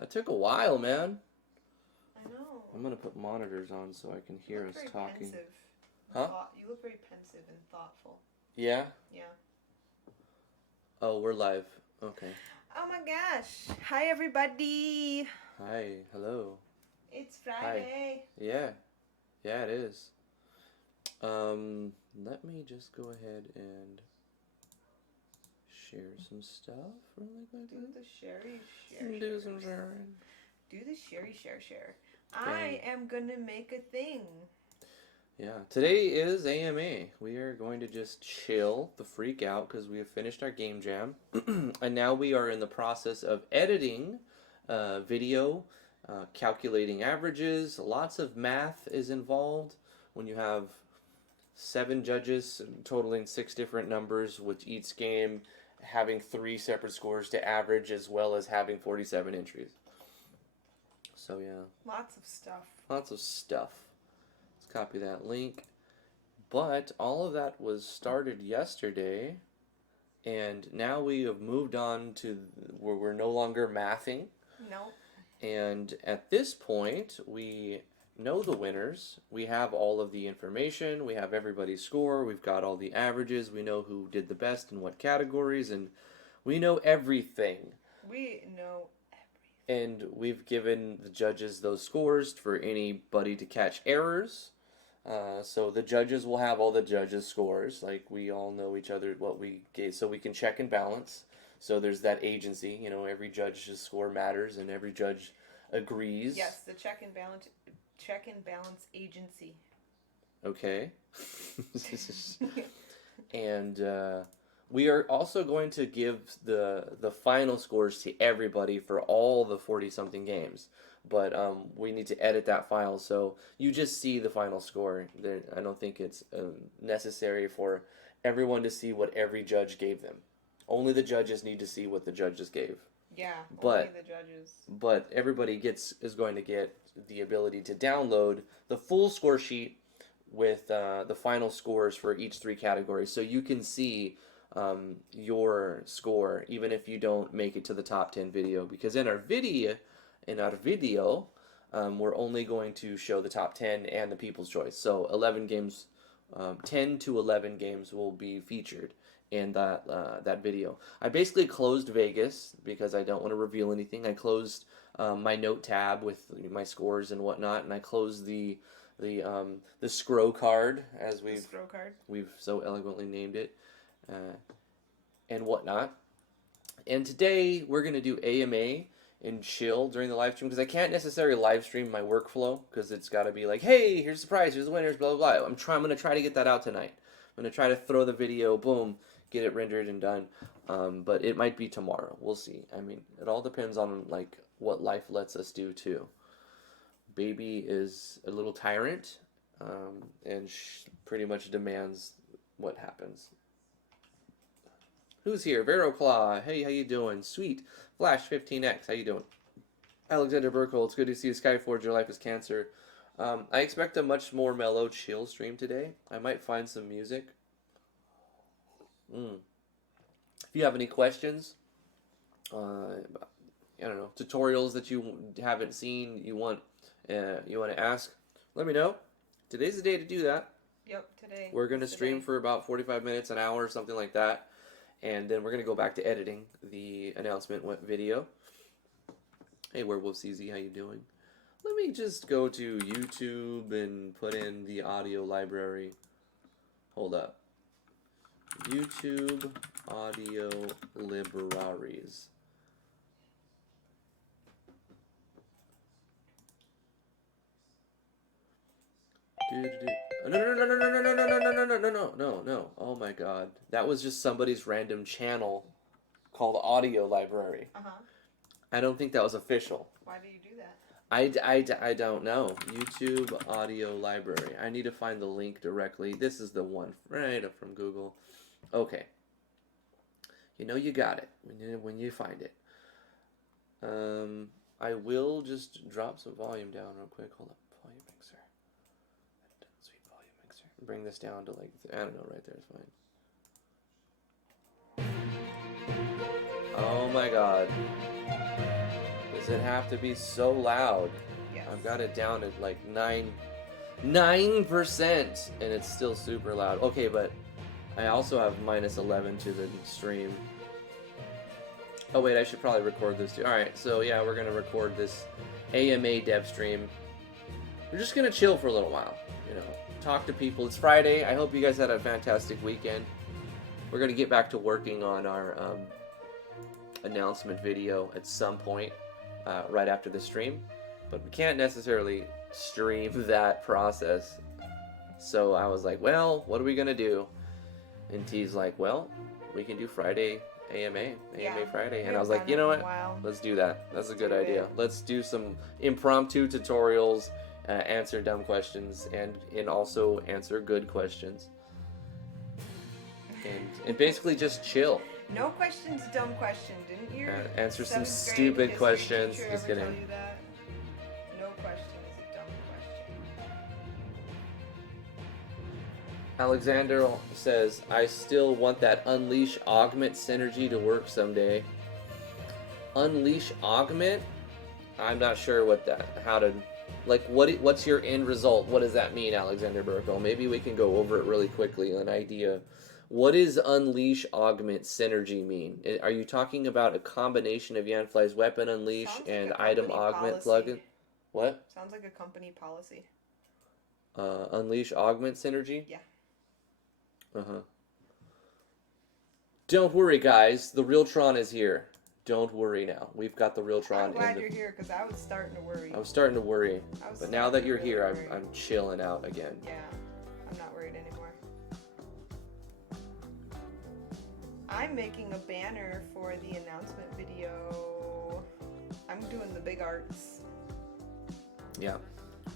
That took a while, man. I know. I'm gonna put monitors on so I can hear us talking. Pensive. Huh? You look very pensive and thoughtful. Yeah? Yeah. Oh, we're live. Okay. Oh my gosh. Hi, everybody. Hi. Hello. It's Friday. Hi. Yeah. Yeah, it is. Let me just go ahead and share some stuff really quickly. Do the sherry share. Do some sharing. Do the sherry share. I am gonna make a thing. Yeah, today is AMA. We are going to just chill the freak out because we have finished our game jam. And now we are in the process of editing video, calculating averages. Lots of math is involved when you have 7 judges totaling 6 different numbers, with each game having 3 separate scores to average, as well as having 47 entries. So yeah. Lots of stuff. Lots of stuff. Let's copy that link. But all of that was started yesterday, and now we have moved on to where we're no longer mathing. No. And at this point, we know the winners. We have all of the information. We have everybody's score. We've got all the averages. We know who did the best in what categories, and we know everything. We know everything. And we've given the judges those scores for anybody to catch errors. So the judges will have all the judges' scores. Like, we all know each other, what we gave, so we can check and balance. So there's that agency. You know, every judge's score matters, and every judge agrees. Yes, the check and balance agency. Okay. And we are also going to give the final scores to everybody for all the 40-something games. But we need to edit that file, so you just see the final score. I don't think it's necessary for everyone to see what every judge gave them. Only the judges need to see what the judges gave. Yeah, but, only the judges. But everybody is going to get the ability to download the full score sheet with the final scores for each 3 categories, so you can see your score even if you don't make it to the top 10 video. Because in our video, we're only going to show the top 10 and the people's choice. So 11 games, 10 to 11 games will be featured in that video. I basically closed Vegas because I don't want to reveal anything. I closed my note tab with my scores and whatnot, and I closed the scro card, as we've so eloquently named it, and whatnot. And today we're gonna do AMA and chill during the live stream, because I can't necessarily live stream my workflow, because it's got to be like, hey, here's the prize, here's the winners, blah blah blah. I'm gonna try to get that out tonight. I'm gonna try to throw the video, boom, get it rendered and done. But it might be tomorrow. We'll see. I mean, it all depends on like what life lets us do too. Baby is a little tyrant, and pretty much demands what happens. Who's here? Veroclaw. Hey, how you doing? Sweet. Flash 15X. How you doing? Alexander Burkle. It's good to see you. Skyforge. Your life is cancer. I expect a much more mellow, chill stream today. I might find some music. If you have any questions, I don't know, tutorials that you haven't seen, you want to ask, let me know. Today's the day to do that. Yep, today. We're going to stream for about 45 minutes, an hour, something like that. And then we're going to go back to editing the announcement video. Hey, Werewolf CZ, how you doing? Let me just go to YouTube and put in the audio library. Hold up. YouTube audio libraries. No. Oh my god. That was just somebody's random channel called Audio Library. I don't think that was official. Why do you do that? I don't know. YouTube Audio Library. I need to find the link directly. This is the one right up from Google. Okay. You know you got it when you find it. I will just drop some volume down real quick. Hold up. Volume mixer. Sweet volume mixer. Bring this down to like, I don't know, right there is fine. Oh my god. Does it have to be so loud? Yes. I've got it down at like 9%, and it's still super loud. Okay, but I also have -11 to the stream. Oh wait, I should probably record this too. Alright, so yeah, we're gonna record this AMA dev stream. We're just gonna chill for a little while, you know, talk to people. It's Friday. I hope you guys had a fantastic weekend. We're gonna get back to working on our announcement video at some point right after the stream, but we can't necessarily stream that process. So I was like, well, what are we gonna do? And T's like, well, we can do Friday AMA Friday. And I was like, you know what? Let's do that. That's a good idea. Let's do some impromptu tutorials, answer dumb questions, and also answer good questions. And basically just chill. No questions, dumb question. Didn't you? Answer some stupid questions. Just kidding. Tell you that? No question is a dumb question. Alexander says, I still want that Unleash Augment synergy to work someday. Unleash Augment? I'm not sure what's your end result? What does that mean, Alexander Burkle? Maybe we can go over it really quickly, an idea. What does Unleash Augment synergy mean? Are you talking about a combination of Yanfly's Weapon Unleash and Item Augment plugin? What? Sounds like a company policy. Unleash Augment synergy? Yeah. Uh-huh. Don't worry, guys. The Realtron is here. Don't worry now. We've got the Realtron. I'm glad you're here, because I was starting to worry. I was starting to worry. But now that you're here, I'm chilling out again. Yeah. I'm not worried anymore. I'm making a banner for the announcement video. I'm doing the big arts. Yeah.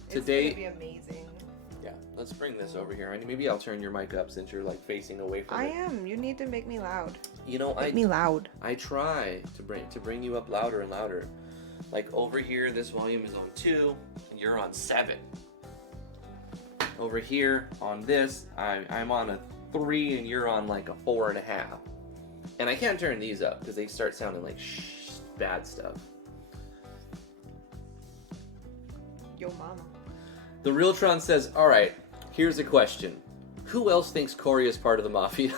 Today, it's gonna be amazing. Yeah, let's bring this over here. Maybe I'll turn your mic up since you're like facing away from it. I am. You need to make me loud. You know, make me loud. I try to bring you up louder and louder. Like over here, this volume is on 2, and you're on 7. Over here on this, I'm on a 3, and you're on like a 4.5. And I can't turn these up because they start sounding like bad stuff. Yo, mama. The Realtron says, all right, here's a question. Who else thinks Corey is part of the Mafia?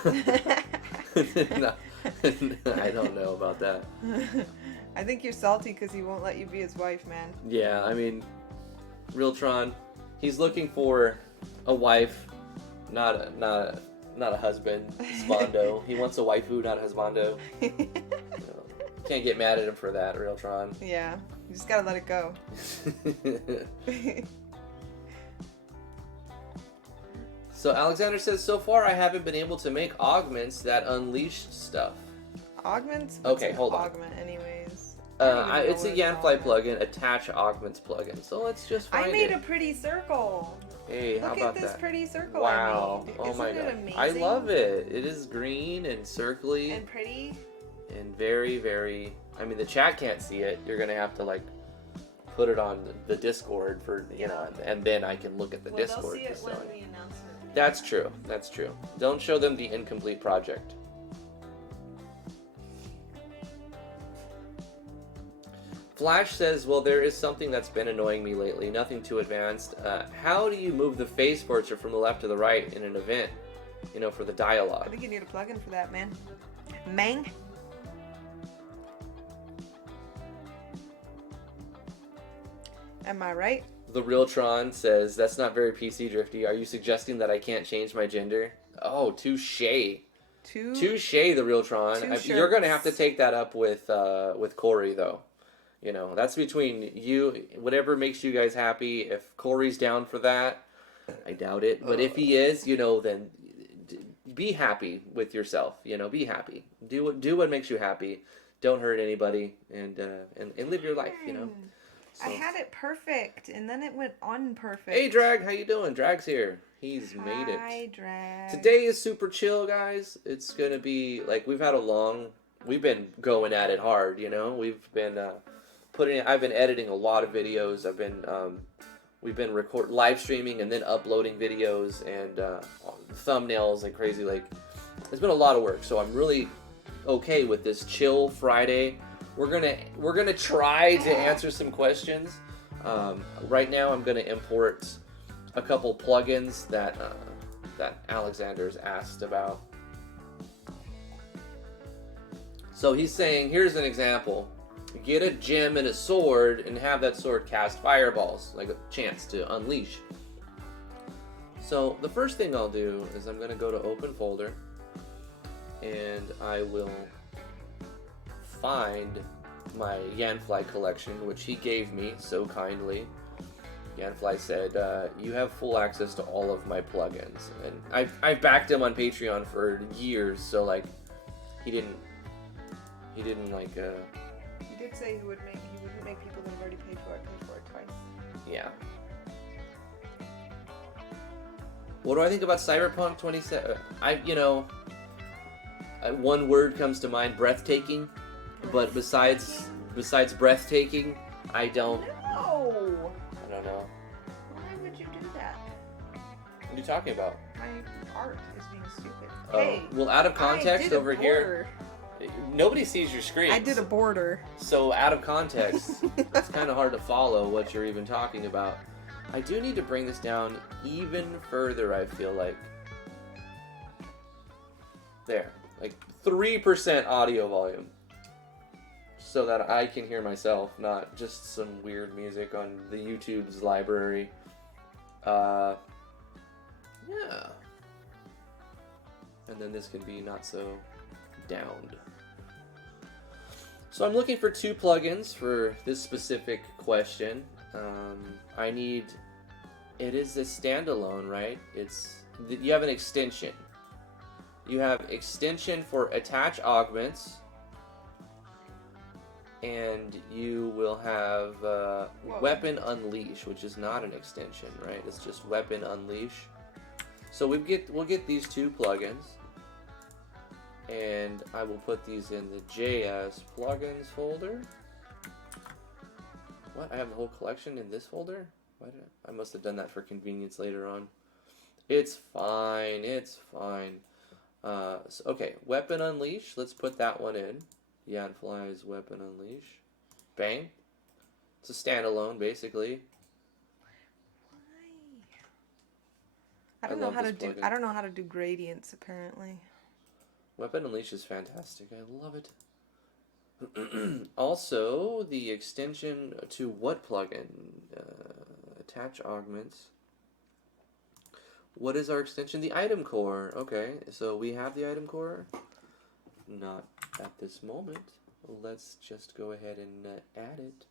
No, I don't know about that. I think you're salty because he won't let you be his wife, man. Yeah, I mean, Realtron, he's looking for a wife, not a husband, Spondo. He wants a waifu, not a husbando. Can't get mad at him for that, Realtron. Yeah, you just gotta let it go. So Alexander says, so far I haven't been able to make augments that unleash stuff. Augments? Okay, hold on. Augment anyways. It's a Yanfly plugin, attach augments plugin. So let's just find it. I made a pretty circle. Hey, how about that? Look at this pretty circle wow. I made. Oh my god. Amazing? I love it. It is green and circly. And pretty. And very, very... I mean, the chat can't see it. You're going to have to, like, put it on the Discord for, you know, and then I can look at the Discord. They'll see it when the announcement. That's true. That's true. Don't show them the incomplete project. Flash says, well, there is something that's been annoying me lately. Nothing too advanced. How do you move the face portrait from the left to the right in an event? You know, for the dialogue. I think you need a plugin for that, man. Mang? Am I right? The Realtron says, that's not very PC Drifty. Are you suggesting that I can't change my gender? Oh, touche. Touche, the Realtron. You're going to have to take that up with Corey, though. You know, that's between you, whatever makes you guys happy. If Corey's down for that, I doubt it. But if he is, you know, then be happy with yourself. You know, be happy. Do what makes you happy. Don't hurt anybody, and live your life, you know. So. I had it perfect, and then it went unperfect. Hey, Drag, how you doing? Drag's here. He's made it. Hi, Drag. Today is super chill, guys. It's going to be, like, we've been going at it hard, you know? We've been I've been editing a lot of videos. We've been live streaming and then uploading videos and thumbnails and crazy, like, it's been a lot of work. So I'm really okay with this chill Friday. we're gonna try to answer some questions. Right now, I'm gonna import a couple plugins that Alexander's asked about. So he's saying, here's an example. Get a gem and a sword and have that sword cast fireballs, like a chance to unleash. So the first thing I'll do is I'm going to go to open folder and I will find my Yanfly collection, which he gave me so kindly. Yanfly said, you have full access to all of my plugins. And I've backed him on Patreon for years, so like he didn't like He did say he wouldn't make people that have already paid for it twice. Yeah. What do I think about Cyberpunk 27? One word comes to mind: breathtaking. But besides breathtaking, I don't. No. I don't know. Why would you do that? What are you talking about? My art is being stupid. Oh, Hey, well, out of context over here, nobody sees your screen. I did a border. So out of context, it's kind of hard to follow what you're even talking about. I do need to bring this down even further, I feel like. There. Like 3% audio volume. So that I can hear myself, not just some weird music on the YouTube's library. Yeah. And then this can be not so downed. So I'm looking for 2 plugins for this specific question. It is a standalone, right? You have an extension. You have extension for attach augments, and you will have weapon unleash, which is not an extension, right? It's just weapon unleash. So we'll get these 2 plugins, and I will put these in the JS plugins folder. What? I have the whole collection in this folder? I must have done that for convenience later on. It's fine. It's fine. Okay, weapon unleash. Let's put that one in. Yanfly's weapon unleash. Bang. It's a standalone, basically. I don't know how to do gradients apparently. Weapon unleash is fantastic. I love it. Also, the extension to what plugin? Attach augments. What is our extension? The item core. Okay, so we have the item core. Not at this moment. Let's just go ahead and add it.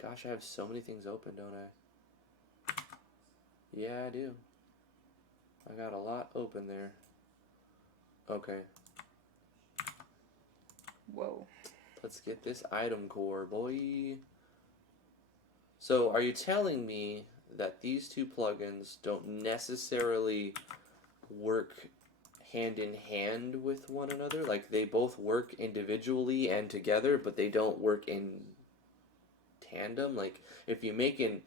Gosh, I have so many things open, don't I? Yeah, I do. I got a lot open there. Okay. Whoa. Let's get this item core, boy. So, are you telling me that these 2 plugins don't necessarily work hand in hand with one another? Like, they both work individually and together, but they don't work in tandem? Like, if you make an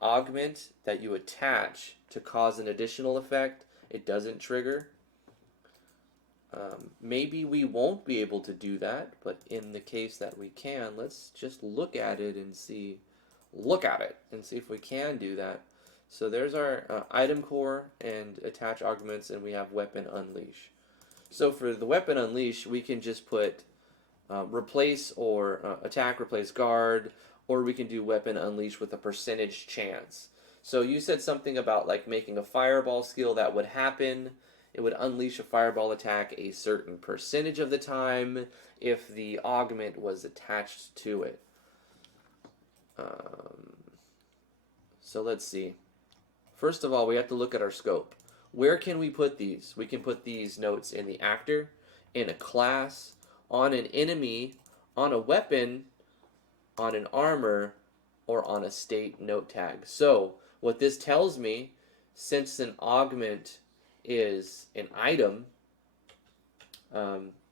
augment that you attach to cause an additional effect, it doesn't trigger. Maybe we won't be able to do that, but in the case that we can, let's just look at it and see if we can do that. So there's our item core and attach augments, and we have weapon unleash. So for the weapon unleash, we can just put replace or attack, replace guard, or we can do weapon unleash with a percentage chance. So you said something about like making a fireball skill that would happen. It would unleash a fireball attack a certain percentage of the time if the augment was attached to it. So let's see. First of all, we have to look at our scope. Where can we put these? We can put these notes in the actor, in a class, on an enemy, on a weapon, on an armor, or on a state note tag. So what this tells me, since an augment is an item,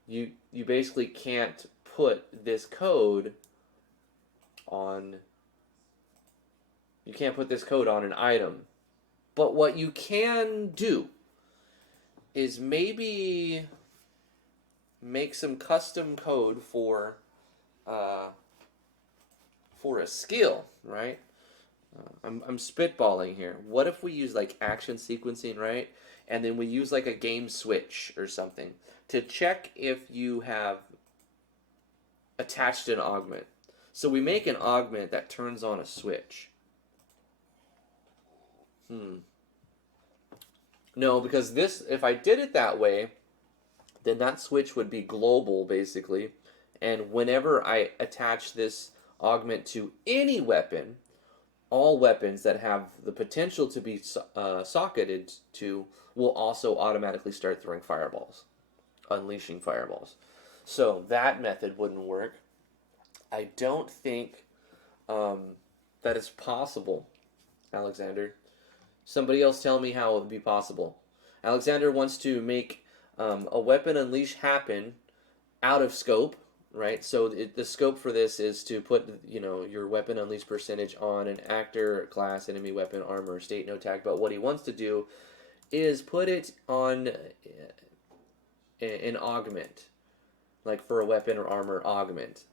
you basically can't put this code on. You can't put this code on an item. But what you can do is maybe make some custom code for a skill, right? I'm spitballing here. What if we use like action sequencing, right? And then we use like a game switch or something to check if you have attached an augment. So we make an augment that turns on a switch. No, because this, if I did it that way, then that switch would be global, basically. And whenever I attach this augment to any weapon, all weapons that have the potential to be socketed to will also automatically start throwing fireballs, unleashing fireballs. So that method wouldn't work. I don't think that is possible, Alexander. Somebody else tell me how it would be possible. Alexander wants to make a weapon unleash happen out of scope, right? So the scope for this is to put, your weapon unleash percentage on an actor, class, enemy, weapon, armor, state, no tag. But what he wants to do is put it on an augment, like for a weapon or armor augment.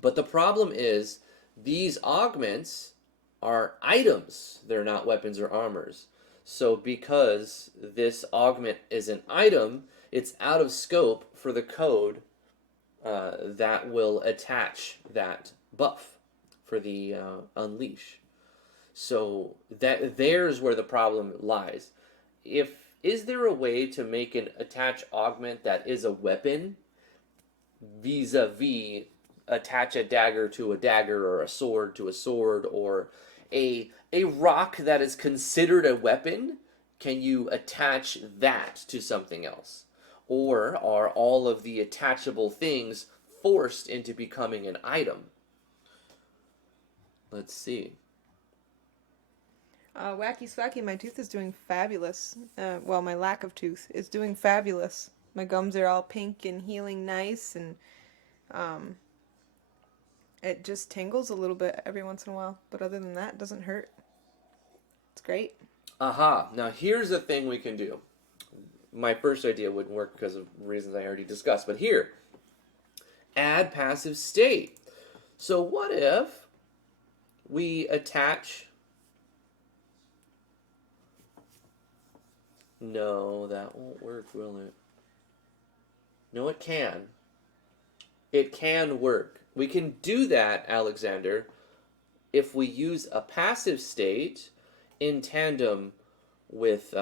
But the problem is these augments are items. They're not weapons or armors. So because this augment is an item, it's out of scope for the code that will attach that buff for the unleash. So there's where the problem lies. Is there a way to make an attach augment that is a weapon vis-a-vis attach a dagger to a dagger or a sword to a sword or a rock that is considered a weapon? Can you attach that to something else? Or are all of the attachable things forced into becoming an item? Let's see. Wacky Swacky, my tooth is doing fabulous. Well, my lack of tooth is doing fabulous. My gums are all pink and healing nice, and it just tingles a little bit every once in a while. But other than that, it doesn't hurt. It's great. Aha. Now here's a thing we can do. My first idea wouldn't work because of reasons I already discussed. But here, add passive state. So what if we attach... No, that won't work, will it? No, it can. It can work. We can do that, Alexander, if we use a passive state in tandem with...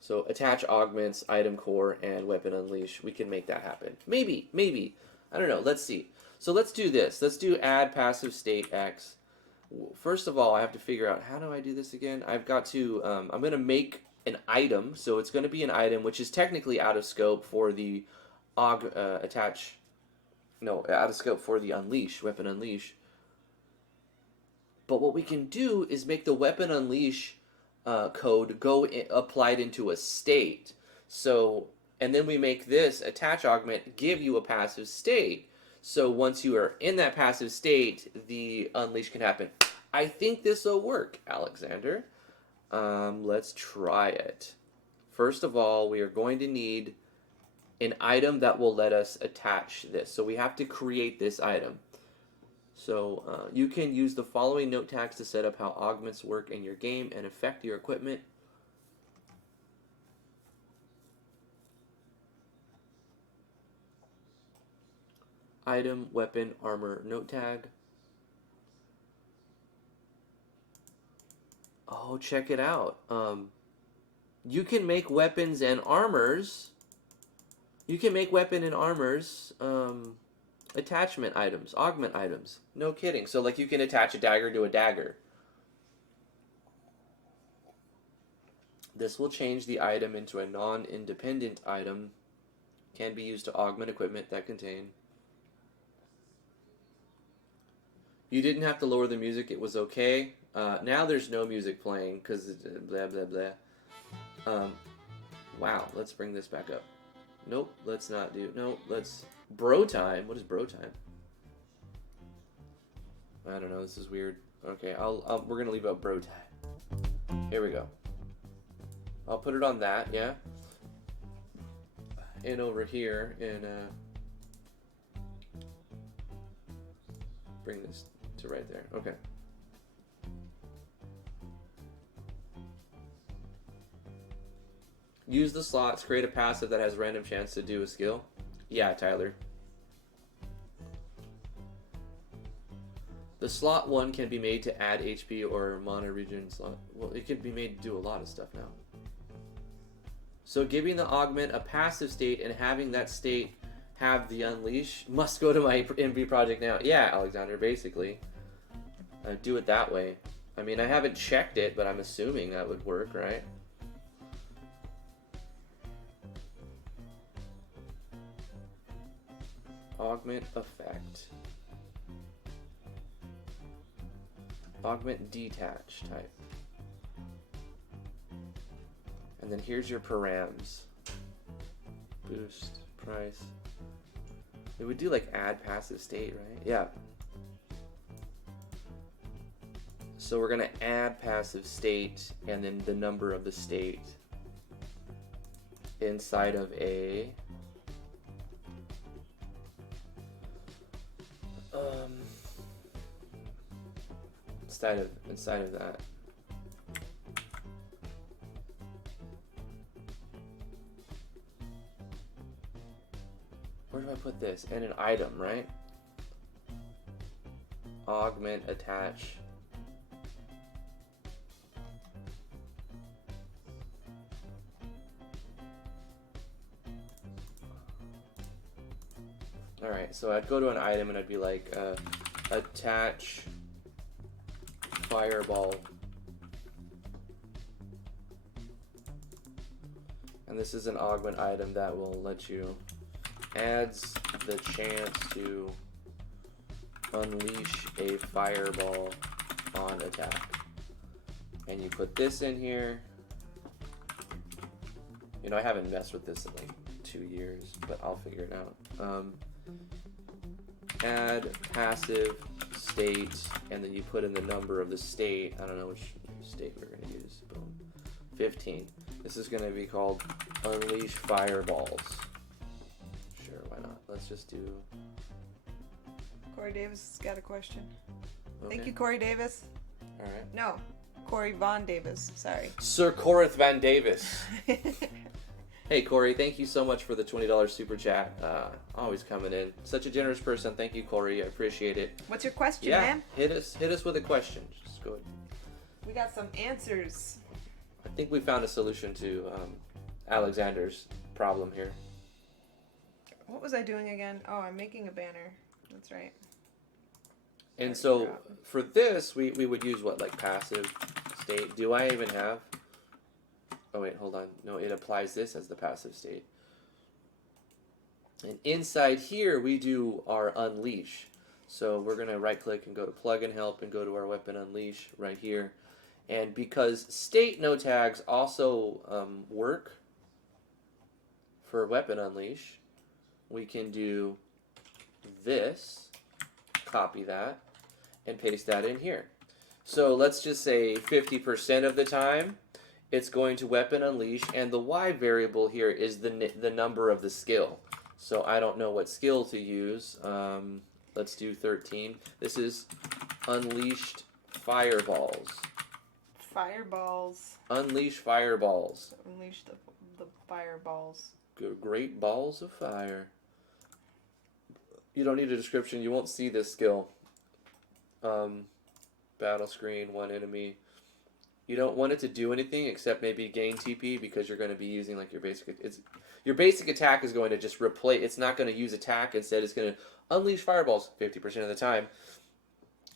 So attach augments, item core, and weapon unleash. We can make that happen. Maybe. I don't know. Let's see. So let's do this. Let's do add passive state X. First of all, I have to figure out, how do I do this again? I've got to, I'm going to make an item. So it's going to be an item, which is technically out of scope for the out of scope for the unleash, weapon unleash. But what we can do is make the weapon unleash code applied into a state. So, and then we make this attach augment give you a passive state. So once you are in that passive state, the unleash can happen. I think this will work, Alexander. Let's try it. First of all, we are going to need an item that will let us attach this. So we have to create this item. So you can use the following note tags to set up how augments work in your game and affect your equipment. Item, weapon, armor, note tag. Oh, check it out. You can make weapons and armors. You can make weapon and armors attachment items, augment items. No kidding. So like you can attach a dagger to a dagger. This will change the item into a non-independent item. Can be used to augment equipment that contain. You didn't have to lower the music. It was okay. Now there's no music playing because blah, blah, blah. Wow. Let's bring this back up. Nope. Let's not do... Nope. Let's... Bro time? What is bro time? I don't know. This is weird. Okay. we're going to leave out bro time. Here we go. I'll put it on that, yeah? in over here and bring this to right there. Okay. Use the slots, create a passive that has random chance to do a skill. Yeah, Tyler. The slot one can be made to add HP or mana regen slot. Well, it can be made to do a lot of stuff now. So giving the augment a passive state and having that state have the unleash must go to my MV project now. Yeah, Alexander, basically. Do it that way. I mean, I haven't checked it, but I'm assuming that would work, right? Augment effect. Augment detach type. And then here's your params. Boost, price. It would do like add passive state, right? Yeah. So we're gonna add passive state and then the number of the state inside of a inside of that. Where do I put this? And an item, right? Augment, attach. Alright, so I'd go to an item and I'd be like, attach fireball. And this is an augment item that will let you adds the chance to unleash a fireball on attack. And you put this in here. You know, I haven't messed with this in like 2 years, but I'll figure it out. Add passive state, and then you put in the number of the state. I don't know which state we're going to use. Boom. 15. This is going to be called Unleash Fireballs. Sure, why not? Let's just do... Corey Davis has got a question. Okay. Thank you, Corey Davis. All right. No, Corey Von Davis. Sorry. Sir Corith Van Davis. Hey, Corey, thank you so much for the $20 super chat. Always coming in. Such a generous person. Thank you, Corey. I appreciate it. What's your question, Yeah, man? hit us with a question. Just go ahead. We got some answers. I think we found a solution to Alexander's problem here. What was I doing again? Oh, I'm making a banner. That's right. And so for this, we would use what, like passive state? Do I even have? Oh wait, hold on. No, it applies this as the passive state. And inside here, we do our unleash. So we're going to right click and go to plugin help and go to our weapon unleash right here. And because state no tags also work for weapon unleash, we can do this, copy that, and paste that in here. So let's just say 50% of the time, it's going to weapon unleash, and the Y variable here is the number of the skill. So I don't know what skill to use. Let's do 13. This is unleashed fireballs. Fireballs. Unleash fireballs. Unleash the fireballs. Great balls of fire. You don't need a description. You won't see this skill. Battle screen, one enemy. You don't want it to do anything except maybe gain TP because you're going to be using like your basic attack is going to just replace. It's not going to use attack. Instead, it's going to unleash fireballs 50% of the time.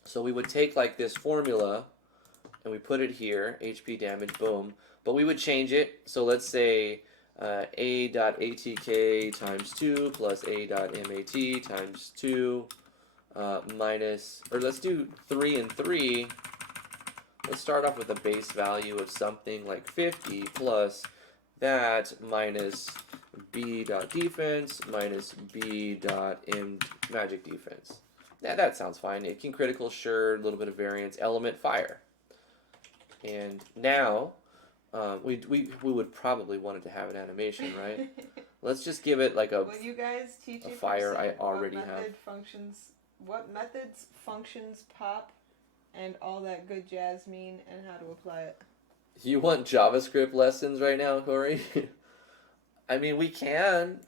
So we would take like this formula and we put it here, HP damage, boom. But we would change it. So let's say A.ATK times 2 plus A.MAT times 2 minus, or let's do 3 and 3. Let's start off with a base value of something like 50 plus that minus B.defense minus B.m magic defense. Yeah, that sounds fine. It can critical, sure, a little bit of variance, element fire. And now We would probably want it to have an animation, right? Let's just give it like a Will you guys teach a a fire I person already what have. what methods, functions, pop, and all that good jazz mean, and how to apply it? You want JavaScript lessons right now, Corey? I mean, we can.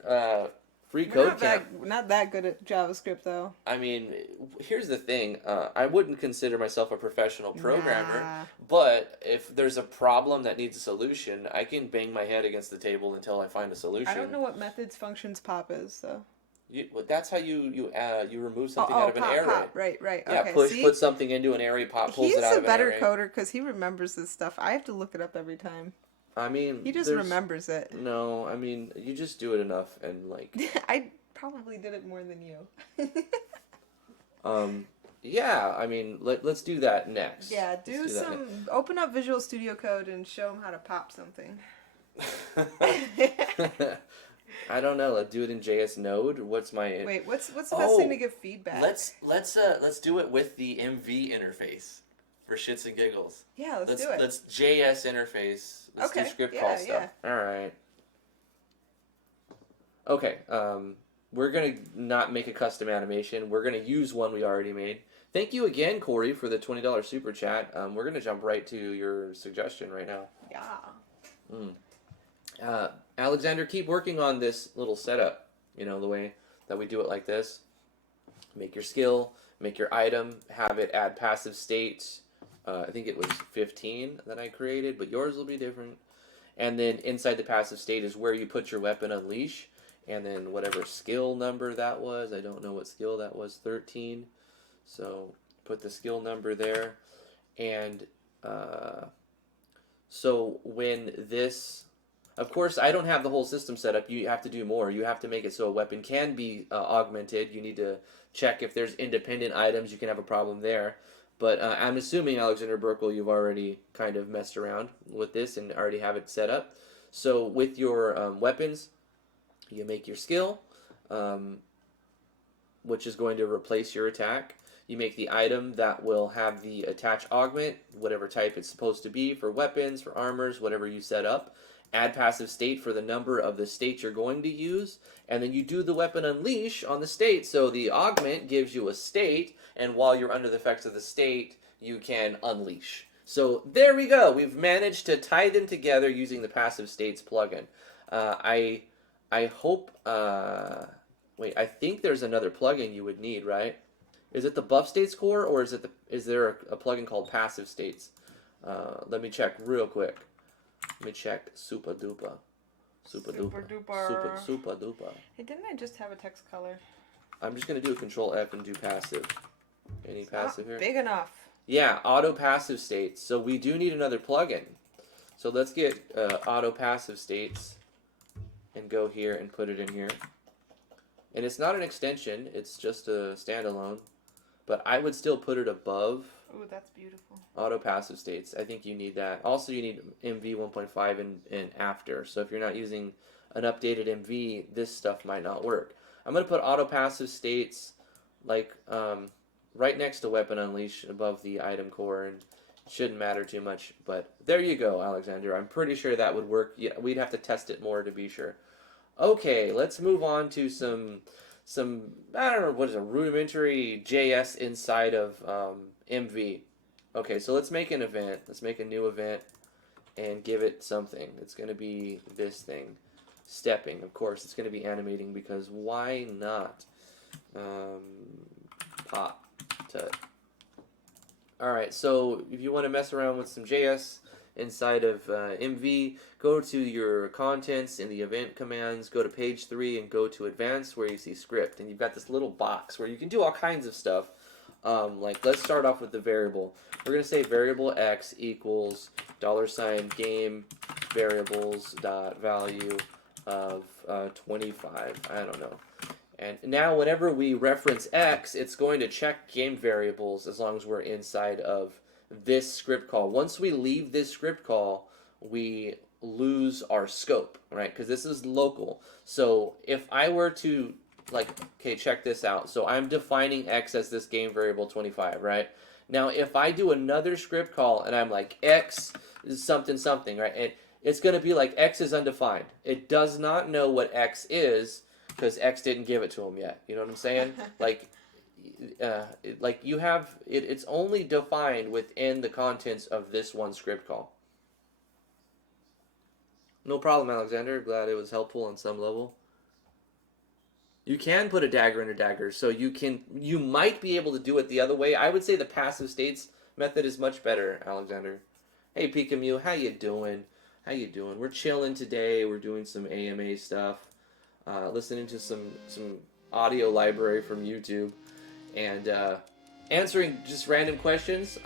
Free We're code camp. not that good at JavaScript though. I mean, here's the thing. I wouldn't consider myself a professional programmer, Nah. but if there's a problem that needs a solution, I can bang my head against the table until I find a solution. I don't know what methods, functions, pop is, so. Well, that's how you remove something out of an pop, array. pop. Right. Yeah, Okay. put something into an array, pulls it out of an array. He's a better coder because he remembers this stuff. I have to look it up every time. I mean, he just remembers it. No, I mean, you just do it enough and like. I probably did it more than you. Yeah, I mean, let's do that next. Yeah, open up Visual Studio Code and show them how to pop something. I don't know. Let's do it in JS Node. What's my what's the best thing to give feedback? Let's do it with the MV interface for shits and giggles. Yeah, let's do it. Let's JS interface. Let's do script call stuff. All right. Okay. We're gonna not make a custom animation. We're gonna use one we already made. Thank you again, Corey, for the $20 super chat. We're gonna jump right to your suggestion right now. Yeah. Alexander, keep working on this little setup. You know, the way that we do it like this. Make your skill, make your item, have it add passive states. I think it was 15 that I created, but yours will be different. And then inside the passive state is where you put your weapon unleash. And then whatever skill number that was, I don't know what skill that was, 13. So put the skill number there. And so when this... Of course, I don't have the whole system set up. You have to do more. You have to make it so a weapon can be augmented. You need to check if there's independent items. You can have a problem there. But I'm assuming, Alexander Burkle, you've already kind of messed around with this and already have it set up. So with your weapons, you make your skill, which is going to replace your attack. You make the item that will have the attach augment, whatever type it's supposed to be for weapons, for armors, whatever you set up. Add passive state for the number of the states you're going to use, and then you do the weapon unleash on the state, so the augment gives you a state, and while you're under the effects of the state, you can unleash. So there we go. We've managed to tie them together using the passive states plugin. I hope... wait, I think there's another plugin you would need, right? Is it the buff states core, or is there a plugin called passive states? Let me check real quick. Let me check. Super duper. Super duper. Hey, didn't I just have a text color? I'm just going to do a control F and do passive. Any passive here? Big enough. Yeah, auto passive states. So we do need another plugin. So let's get auto passive states and go here and put it in here. And it's not an extension. It's just a standalone. But I would still put it above. Ooh, that's beautiful. Auto passive states. I think you need that. Also, you need MV 1.5 and after. So if you're not using an updated MV, this stuff might not work. I'm going to put auto passive states like right next to weapon unleash above the item core, and it shouldn't matter too much. But there you go, Alexander. I'm pretty sure that would work. Yeah, we'd have to test it more to be sure. Okay, let's move on to some I don't know, what is a rudimentary JS inside of MV. Okay, so let's make an event. Let's make a new event and give it something. It's going to be this thing. Stepping, of course. It's going to be animating because why not? Pop. Tut. Alright, so if you want to mess around with some JS inside of MV, go to your contents in the event commands, go to page 3 and go to advanced where you see script. And you've got this little box where you can do all kinds of stuff. Like, let's start off with the variable. We're going to say variable x equals $game variables dot value of 25. I don't know. And now whenever we reference x, it's going to check game variables as long as we're inside of this script call. Once we leave this script call, we lose our scope, right? Because this is local. So if I were to like, okay, check this out. So I'm defining x as this game variable 25, right? Now, if I do another script call and I'm like, x is something, something, right? And it's going to be like x is undefined. It does not know what x is because x didn't give it to him yet. You know what I'm saying? Like you have, it's only defined within the contents of this one script call. No problem, Alexander. Glad it was helpful on some level. You can put a dagger in a dagger, so you might be able to do it the other way. I would say the passive states method is much better, Alexander. Hey, Pikamu, how you doing? How you doing? We're chilling today. We're doing some AMA stuff, listening to some audio library from YouTube, and answering just random questions.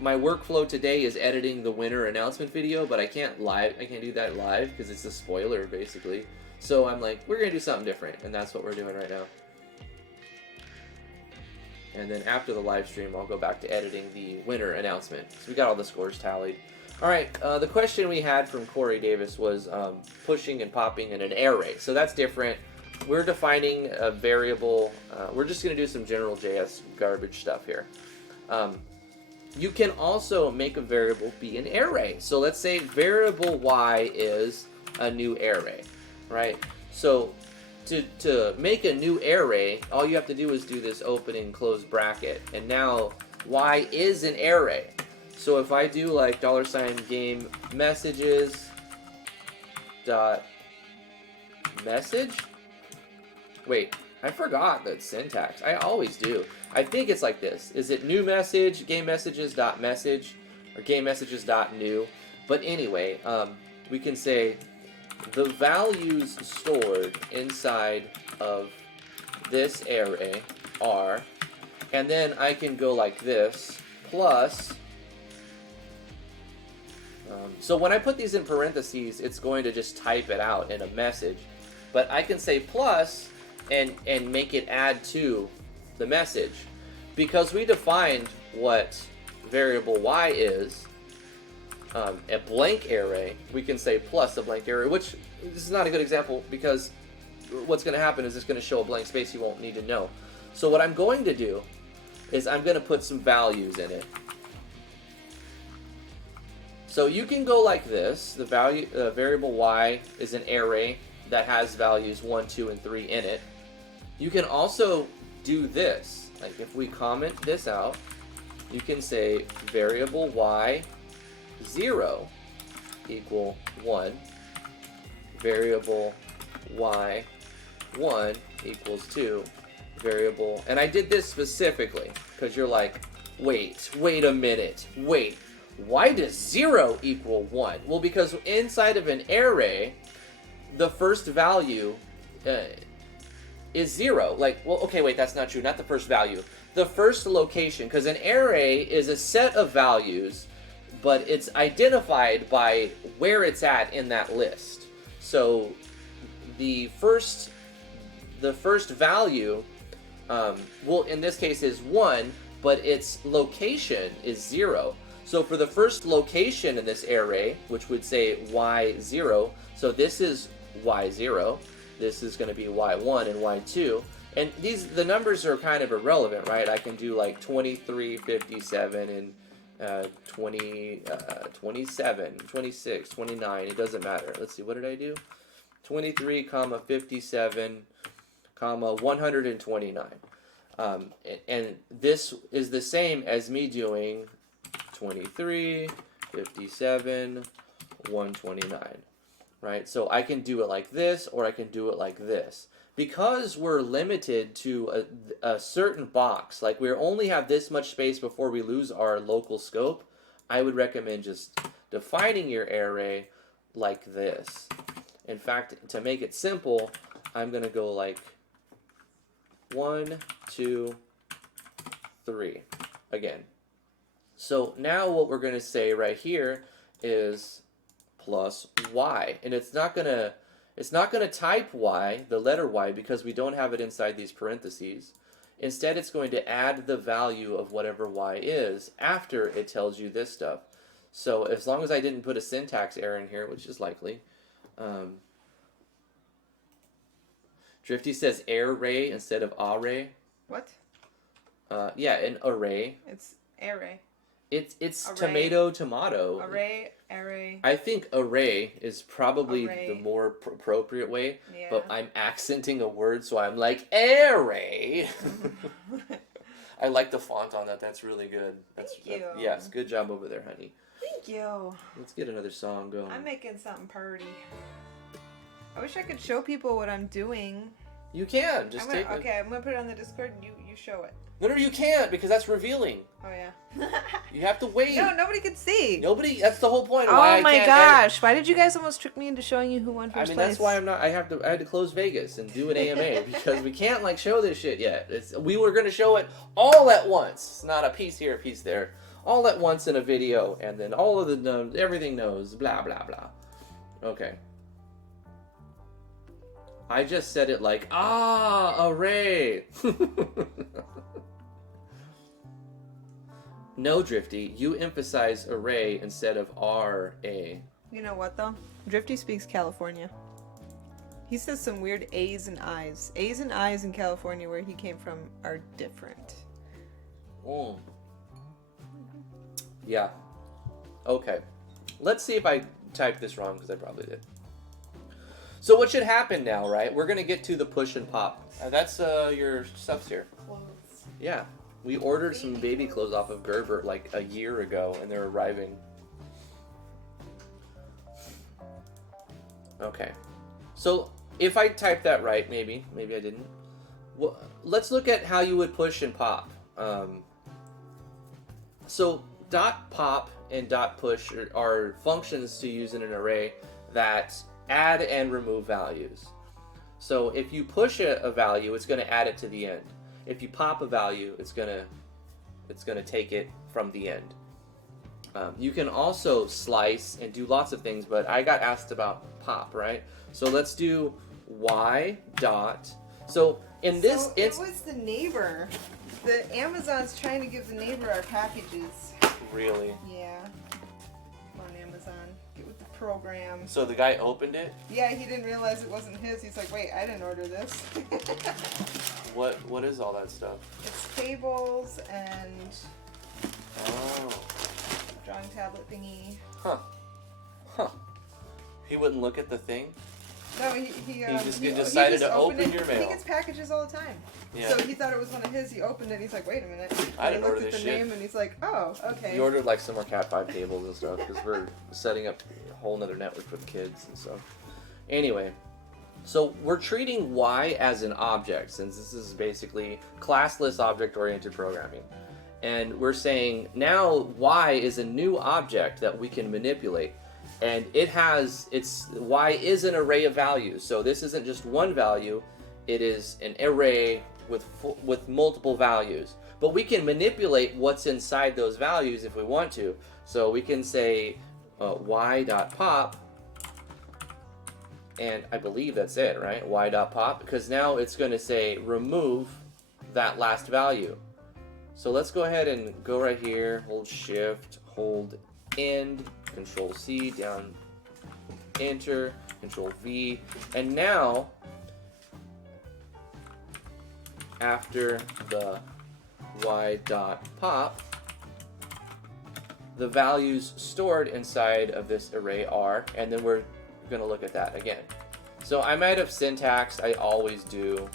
My workflow today is editing the winner announcement video, but I can't do that live because it's a spoiler basically. So I'm like, we're gonna do something different, and that's what we're doing right now. And then after the live stream, I'll go back to editing the winner announcement. So we got all the scores tallied. All right, the question we had from Corey Davis was pushing and popping in an array. So that's different. We're defining a variable. We're just going to do some general JS garbage stuff here. You can also make a variable be an array. So let's say variable y is a new array, right? So to make a new array, all you have to do is do this open and close bracket. And now y is an array. So if I do like $game messages dot message. Wait, I forgot that syntax. I always do. I think it's like this. Is it new message, game messages dot message, or game messages dot new? But anyway, we can say the values stored inside of this array are, and then I can go like this, plus, so when I put these in parentheses, it's going to just type it out in a message, but I can say plus, and make it add to the message. Because we defined what variable y is, a blank array, we can say plus a blank array, which this is not a good example because what's going to happen is it's going to show a blank space you won't need to know. So what I'm going to do is I'm going to put some values in it. So you can go like this. The variable y is an array that has values 1, 2, and 3 in it. You can also do this. Like if we comment this out, you can say variable y 0 equal 1, variable y 1 equals 2, variable, and I did this specifically because you're like, wait a minute, why does 0 equal 1? Well, because inside of an array, the first value is 0. Like, well, okay, wait, that's not true. Not the first value. The first location, because an array is a set of values, but it's identified by where it's at in that list. So the first value, well, in this case is 1, but its location is 0. So for the first location in this array, which would say y0, so this is y0, this is going to be y1 and y2, and the numbers are kind of irrelevant, right? I can do like 23, 57, and 20, 27, 26, 29, it doesn't matter. Let's see, what did I do? 23, 57, 129. And this is the same as me doing 23, 57, 129, right? So I can do it like this, or I can do it like this. Because we're limited to a certain box, like we only have this much space before we lose our local scope, I would recommend just defining your array like this. In fact, to make it simple, I'm going to go like 1, 2, 3 again. So now what we're going to say right here is plus y, and it's not going to type y, the letter y, because we don't have it inside these parentheses. Instead, it's going to add the value of whatever y is after it tells you this stuff. So as long as I didn't put a syntax error in here, which is likely. Drifty says array instead of array. What? Yeah, an array. It's array. It's Array. tomato. Array. I think array is probably Array. the more appropriate way, Yeah. but I'm accenting a word, so I'm like array. I like the font on that. That's really good. Thank you. Yes, good job over there, honey. Thank you. Let's get another song going. I'm making something pretty. I wish I could show people what I'm doing. You can just take it. Okay, I'm gonna put it on the Discord and you show it. No, you can't because that's revealing. Oh yeah. You have to wait. No, nobody can see. Nobody. That's the whole point. Oh Why I my can't gosh! Why did you guys almost trick me into showing you who won I first mean, place? that's why I'm not. I had to close Vegas and do an AMA because we can't like show this shit yet. We were gonna show it all at once, not a piece here, a piece there, all at once in a video, and then all of the everything knows. Blah blah blah. Okay. I just said it like array. No, Drifty, you emphasize array instead of R-A. You know what though? Drifty speaks California. He says some weird A's and I's. A's and I's in California, where he came from, are different. Mm. Yeah. Okay. Let's see if I typed this wrong, because I probably did. So what should happen now, right? We're going to get to the push and pop. That's your stuff's here. Clothes. Yeah. We ordered some baby clothes off of Gerber like a year ago, and they're arriving. Okay. So if I typed that right, maybe I didn't. Well, let's look at how you would push and pop. So dot pop and dot push are functions to use in an array that add and remove values. So if you push a value, it's going to add it to the end. If you pop a value, it's gonna take it from the end. You can also slice and do lots of things, but I got asked about pop, right? So let's do y dot. So in this, So it was the neighbor. The Amazon's trying to give the neighbor our packages. really. Yeah. Come on, Amazon. Get with the program. So the guy opened it. Yeah, he didn't realize it wasn't his. He's like, wait, I didn't order this. What is all that stuff? It's tables and Oh. drawing tablet thingy. Huh. He wouldn't look at the thing. No, he decided to opened open it. your mail. He gets packages all the time. Yeah. So he thought it was one of his. He opened it. He's like, wait a minute. I didn't he order looked at this the shit. name and he's like, oh, okay. He ordered like some more Cat 5 tables and stuff because we're setting up a whole nother network with kids and stuff. Anyway, so we're treating Y as an object since this is basically classless object-oriented programming. And we're saying now Y is a new object that we can manipulate. And Y is an array of values. So this isn't just one value, it is an array with multiple values. But we can manipulate what's inside those values if we want to. So we can say y.pop, and I believe that's it, right? y.pop, because now it's going to say remove that last value. So let's go ahead and go right here, hold shift, hold end, Control C, down, enter, Control V, and now after the y.pop, the values stored inside of this array are, and then we're going to look at that again. So I might have syntax, I always do.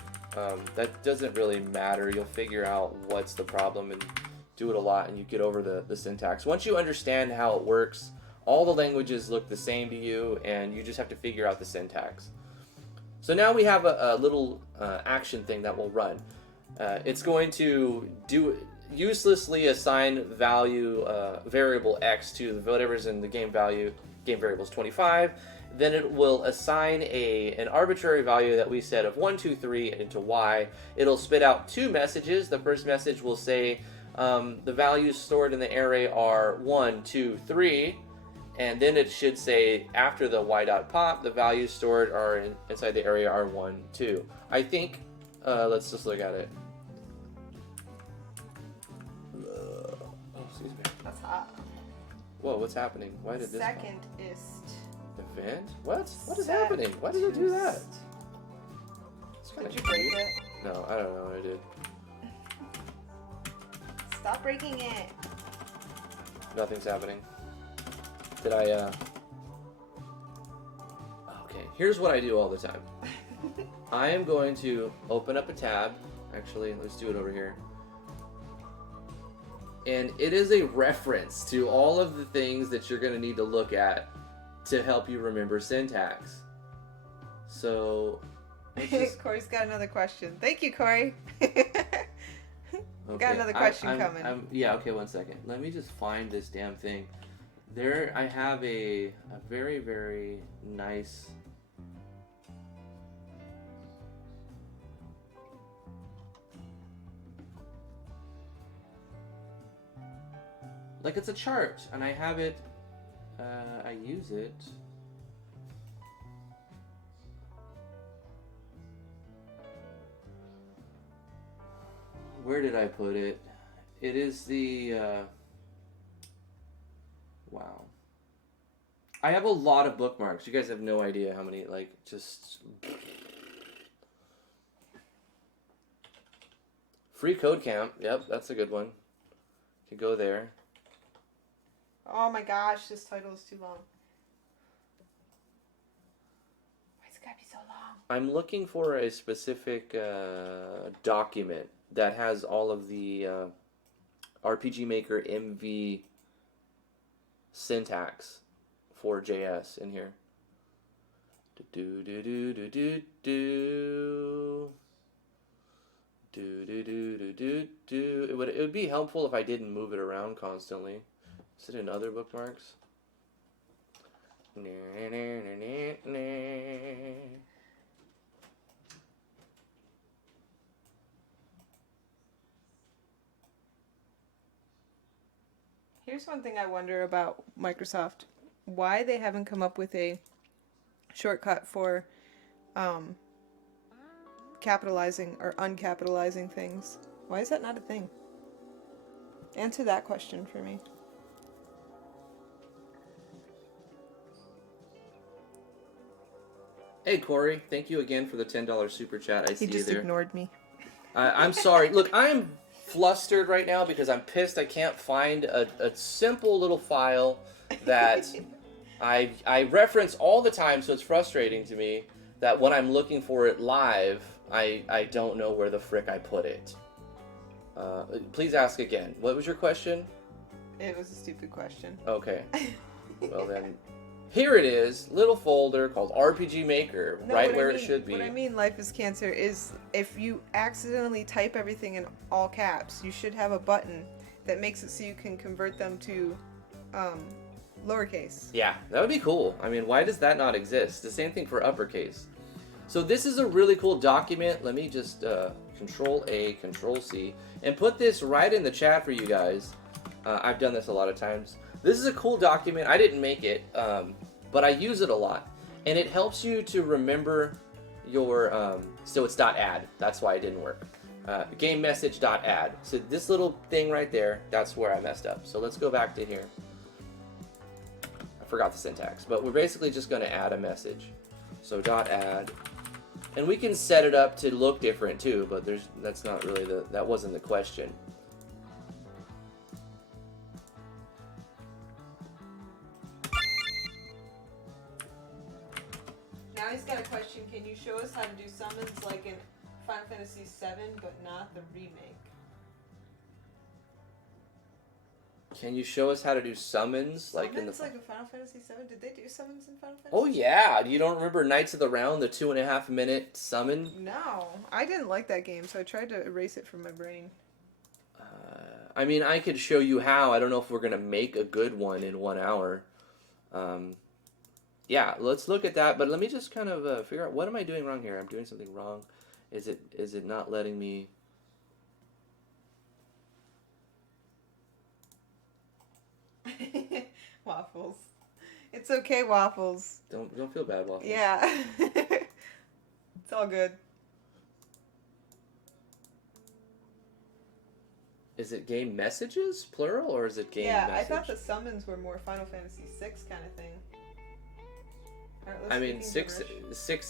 That doesn't really matter. You'll figure out what's the problem and do it a lot, and you get over the syntax. Once you understand how it works, all the languages look the same to you, and you just have to figure out the syntax. So now we have a little action thing that will run. It's going to uselessly assign variable x to whatever's in the game variable is 25. Then it will assign an arbitrary value that we set of 1, 2, 3 into y. It'll spit out two messages. The first message will say the values stored in the array are 1, 2, 3. And then it should say after the y.pop, the values stored inside the area are 1, 2. I think, let's just look at it. Excuse me. That's hot. Whoa, what's happening? Why did this Second ist. event? What is happening? Why did it do that? It's kind Did of you break cute. it? No, I don't know what I did. Stop breaking it. Nothing's happening. Did I, Okay, here's what I do all the time. I am going to open up a tab. Actually, let's do it over here. And it is a reference to all of the things that you're going to need to look at to help you remember syntax. So, Corey's got another question. Thank you, Corey. okay, Got another question coming. Yeah, okay, one second. Let me just find this damn thing. There, I have a very, very nice... Like, it's a chart, and I have it, I use it. Where did I put it? It is the, wow. I have a lot of bookmarks. You guys have no idea how many, like, just... Free Code Camp. Yep, that's a good one. Could go there. Oh my gosh, this title is too long. Why's it gotta be so long? I'm looking for a specific document that has all of the RPG Maker MV syntax for JS in here. Do do do do do do. Do do do do do do. It would be helpful if I didn't move it around constantly. Is it in other bookmarks? Here's one thing I wonder about Microsoft. Why they haven't come up with a shortcut for capitalizing or uncapitalizing things. Why is that not a thing? Answer that question for me. Hey Corey, thank you again for the $10 super chat. I see He you just there. ignored me. I'm sorry. Look, I'm flustered right now because I'm pissed I can't find a simple little file that I reference all the time, so it's frustrating to me that when I'm looking for it live, I don't know where the frick I put it. Please ask again. What was your question? It was a stupid question. Okay. Well then, here it is, little folder called RPG Maker, right where it should be. What I mean, Life is Cancer, is if you accidentally type everything in all caps, you should have a button that makes it so you can convert them to lowercase. Yeah, that would be cool. I mean, why does that not exist? The same thing for uppercase. So this is a really cool document. Let me just Control A, Control C, and put this right in the chat for you guys. I've done this a lot of times. This is a cool document. I didn't make it, but I use it a lot. And it helps you to remember your, so it's .add. That's why it didn't work. Game message .add. So this little thing right there, that's where I messed up. So let's go back to here. I forgot the syntax, but we're basically just going to add a message. So .add. And we can set it up to look different too, but that's not really that wasn't the question. Now he's got a question. Can you show us how to do summons like in Final Fantasy VII, but not the remake? Can you show us how to do summons like in the? Summons like in Final Fantasy VII? Did they do summons in Final Fantasy? Oh yeah, you don't remember Knights of the Round, the 2.5 minute summon? No, I didn't like that game, so I tried to erase it from my brain. I mean, I could show you how. I don't know if we're gonna make a good one in 1 hour. Yeah, let's look at that. But let me just kind of figure out what am I doing wrong here. I'm doing something wrong. Is it not letting me? Waffles. It's okay, Waffles. Don't feel bad, Waffles. Yeah. It's all good. Is it game messages, plural, or is it game message? I thought the summons were more Final Fantasy VI kind of thing. All right, I mean, 6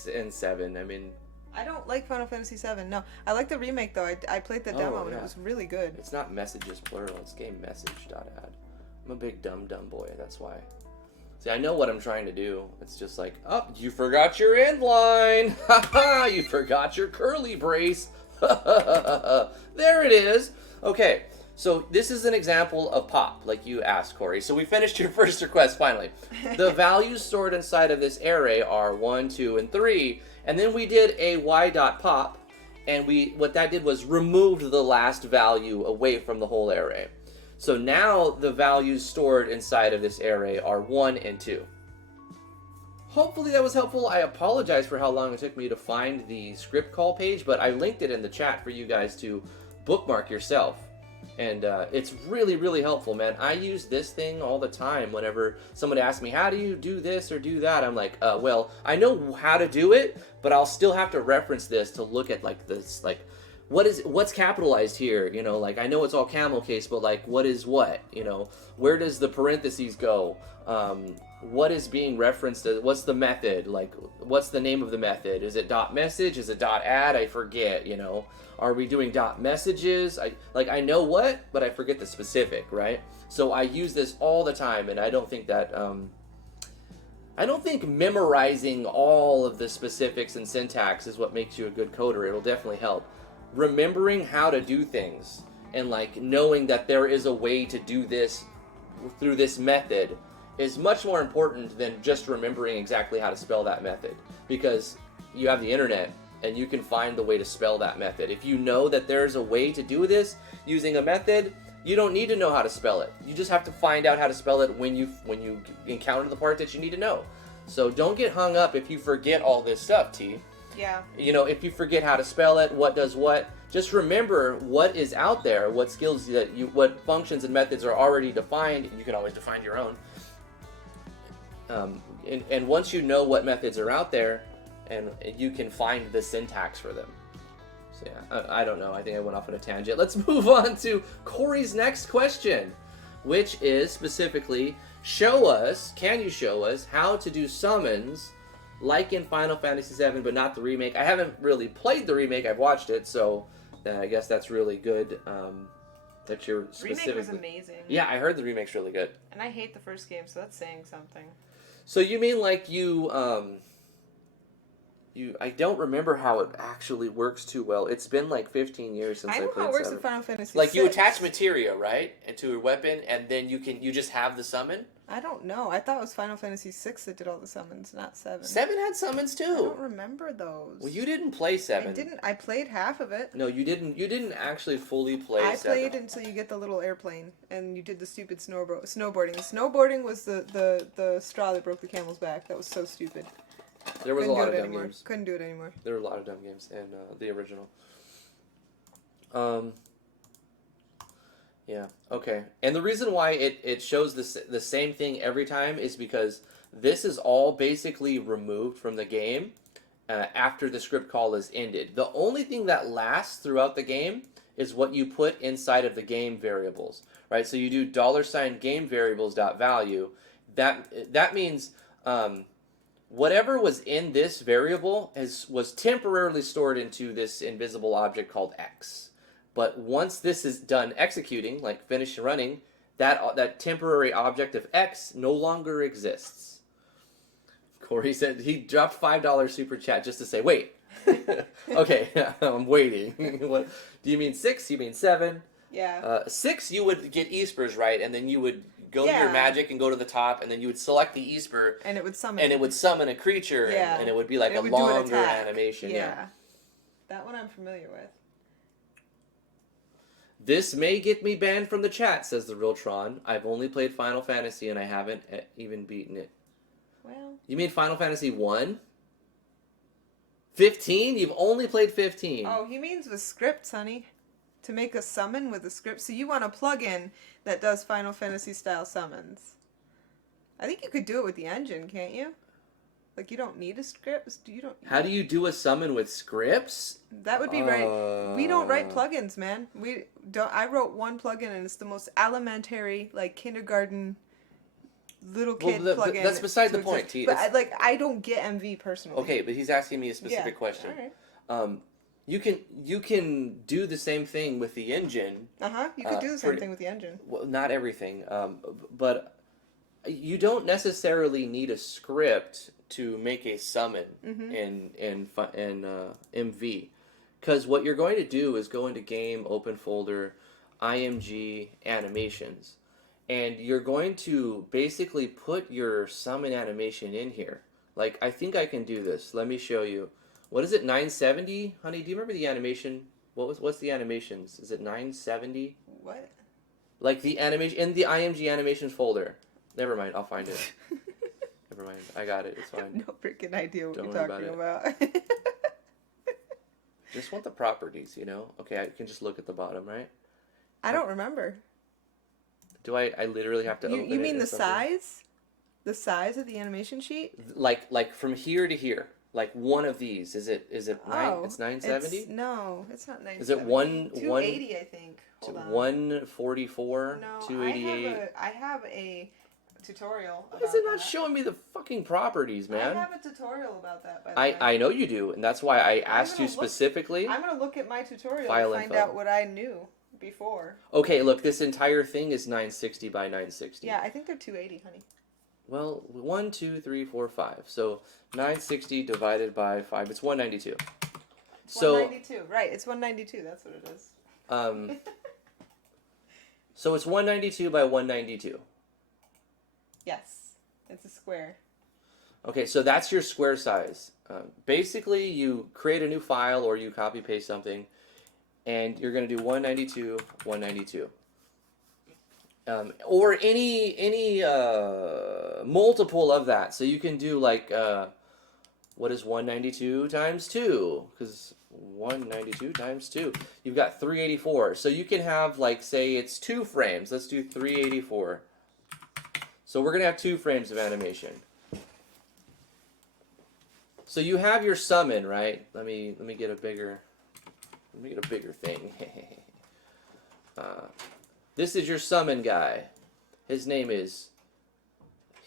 and 7. I mean, I don't like Final Fantasy VII. No, I like the remake though. I played the demo and it was really good. It's not messages plural. It's game message.add. I'm a big dumb boy. That's why. See, I know what I'm trying to do. It's just like, oh, you forgot your end line. Ha you forgot your curly brace. There it is. Okay, so this is an example of pop, like you asked, Corey. So we finished your first request finally. The values stored inside of this array are 1, 2, and 3. And then we did a y.pop, and what that did was removed the last value away from the whole array. So now the values stored inside of this array are 1 and 2. Hopefully that was helpful. I apologize for how long it took me to find the script call page, but I linked it in the chat for you guys to bookmark yourself. And it's really, really helpful, man. I use this thing all the time whenever someone asks me, how do you do this or do that? I'm like, well, I know how to do it, but I'll still have to reference this to look at, like, this, like, what's capitalized here? You know, like, I know it's all camel case, but, like, what is what? You know, where does the parentheses go? What is being referenced? What's the method? Like, what's the name of the method? Is it dot message? Is it dot add? I forget, you know. Are we doing dot messages? I know what, but I forget the specific, right? So I use this all the time, and I don't think that, I don't think memorizing all of the specifics and syntax is what makes you a good coder. It'll definitely help. Remembering how to do things, and, like, knowing that there is a way to do this through this method is much more important than just remembering exactly how to spell that method, because you have the internet and you can find the way to spell that method. If you know that there's a way to do this using a method, you don't need to know how to spell it. You just have to find out how to spell it when you encounter the part that you need to know. So don't get hung up if you forget all this stuff, T. Yeah. You know, if you forget how to spell it, what does what, just remember what is out there, what skills what functions and methods are already defined. You can always define your own. And once you know what methods are out there, and you can find the syntax for them. So yeah, I don't know. I think I went off on a tangent. Let's move on to Corey's next question, which is specifically, can you show us how to do summons like in Final Fantasy VII, but not the remake? I haven't really played the remake. I've watched it, so I guess that's really good. That you're specifically... Remake was amazing. Yeah, I heard the remake's really good. And I hate the first game, so that's saying something. So you mean like I don't remember how it actually works too well. It's been like 15 years since I played 7. I know how it works in Final Fantasy Like 6. You attach materia, right, into your weapon, and then you just have the summon? I don't know. I thought it was Final Fantasy 6 that did all the summons, not 7. 7 had summons too. I don't remember those. Well, you didn't play 7. I didn't. I played half of it. No, you didn't. You didn't actually fully play 7. I played until you get the little airplane, and you did the stupid snowboarding. The snowboarding was the straw that broke the camel's back. That was so stupid. There was a lot of dumb games. Couldn't do it anymore. There were a lot of dumb games in the original. Yeah, okay. And the reason why it shows the same thing every time is because this is all basically removed from the game after the script call is ended. The only thing that lasts throughout the game is what you put inside of the game variables, right? So you do $game variables.value. That means... whatever was in this variable was temporarily stored into this invisible object called X. But once this is done executing, like finish running, that temporary object of X no longer exists. Corey said he dropped $5 super chat just to say, wait. Okay, I'm waiting. What, do you mean 6? You mean 7? Yeah. 6, you would get Espers, right? And then you would go to your magic and go to the top, and then you would select the Esper. And it would summon. And it would summon a creature, and it would be like a longer animation. Yeah. That one I'm familiar with. This may get me banned from the chat, says the real Tron. I've only played Final Fantasy, and I haven't even beaten it. Well... You mean Final Fantasy 1? 15? You've only played 15. Oh, he means with scripts, honey. To make a summon with a script. So you want a plugin that does Final Fantasy style summons. I think you could do it with the engine, can't you? Like, you don't need a script? How do you do a summon with scripts? That would be right. We don't write plugins, man. I wrote one plugin, and it's the most elementary, like, kindergarten little kid plugin. That's beside the point, T. But I don't get MV personally. Okay, but he's asking me a specific question. All right. You can do the same thing with the engine. You could do the same thing with the engine. Well, not everything, but you don't necessarily need a script to make a summon in MV, because what you're going to do is go into game, open folder, IMG animations, and you're going to basically put your summon animation in here. Like, I think I can do this. Let me show you. What is it, 970? Honey, do you remember the animation? What's the animations? Is it 970? What? Like the animation in the IMG animations folder. Never mind, I'll find it. Never mind, I got it. It's fine. No freaking idea what Don't you're worry talking about about. Just want the properties, you know? Okay, I can just look at the bottom, right? I don't remember. Do I literally have to open it? You mean or the something? size? The size of the animation sheet? Like from here to here. Like one of these. Is it nine? It's 970? No, it's not 970. Is it one 280, I think. Hold on. 144? No, 288? I have a tutorial. Why is it not showing me the fucking properties, man? I have a tutorial about that, by the way. I know you do, and that's why I asked you specifically. I'm going to look at my tutorial File and find info. out what I knew before. Okay, look, this entire thing is 960 by 960. Yeah, I think they're 280, honey. Well, 1, 2, 3, 4, 5. So 960 divided by 5, it's 192. It's 192, right? It's 192. That's what it is. So it's 192 by 192. Yes, it's a square. Okay, so that's your square size. Basically, you create a new file or you copy paste something, and you're going to do 192, 192. Or any multiple of that. So you can do like, what is 192 times 2? Because 192 times 2. You've got 384. So you can have, like, say it's 2 frames. Let's do 384. So we're going to have 2 frames of animation. So you have your summon, right? Let me get a bigger thing. This is your summon guy. His name is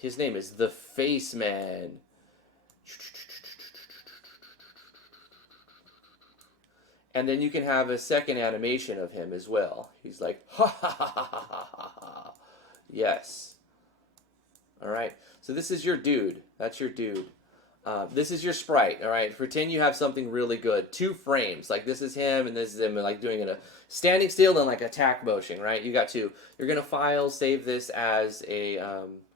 the Face Man. And then you can have a second animation of him as well. He's like, ha ha ha ha ha ha ha. Yes. All right. So this is your dude. That's your dude. This is your sprite, all right? Pretend you have something really good. 2 frames. Like, this is him, and this is him, like, doing a standing still and, like, attack motion, right? You got 2. You're going to file, save this as a,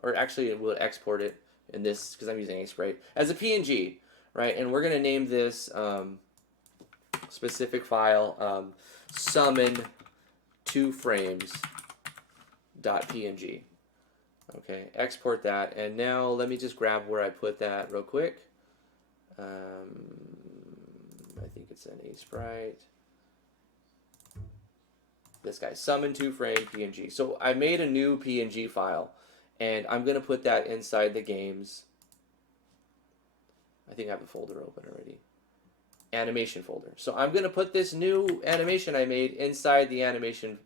or actually we'll export it in this, because I'm using a sprite, as a PNG, right? And we're going to name this specific file summon 2 frames .png. Okay, export that, and now let me just grab where I put that real quick. I think it's an A sprite. This guy, summon 2 frame PNG. So I made a new PNG file, and I'm going to put that inside the games. I think I have the folder open already. Animation folder. So I'm going to put this new animation I made inside the animation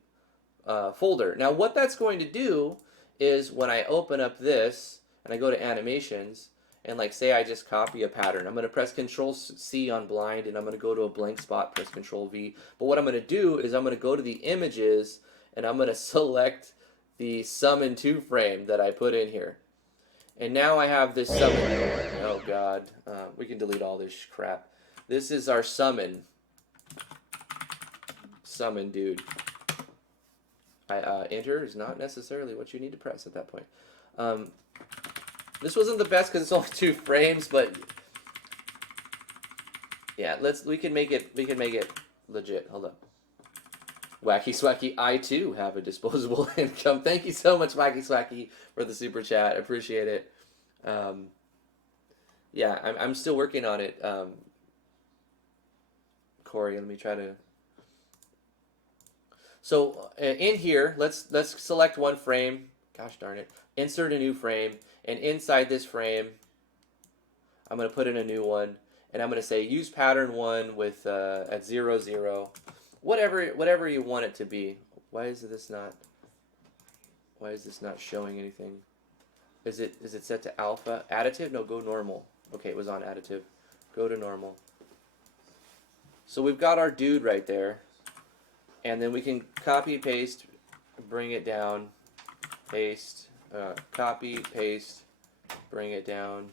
folder. Now what that's going to do is when I open up this and I go to animations and, like, say I just copy a pattern, I'm going to press Control C on blind and I'm going to go to a blank spot, press Control V. But what I'm going to do is I'm going to go to the images and I'm going to select the summon 2 frame that I put in here. And now I have this summon. Oh God, we can delete all this crap. This is our summon dude. Enter is not necessarily what you need to press at that point. This wasn't the best because it's only 2 frames, but yeah, we can make it legit. Hold up. Wacky Swacky, I too have a disposable income. Thank you so much, Wacky Swacky, for the super chat. I appreciate it. Yeah, I'm still working on it. Corey, let me try to. So in here, let's select 1 frame. Gosh darn it. Insert a new frame, and inside this frame, I'm going to put in a new one, and I'm going to say use pattern 1 with at 0 0, whatever you want it to be. Why is this not showing anything? Is it set to alpha? Additive? No, go normal. Okay, it was on additive. Go to normal. So we've got our dude right there. And then we can copy, paste, bring it down, paste, copy, paste, bring it down.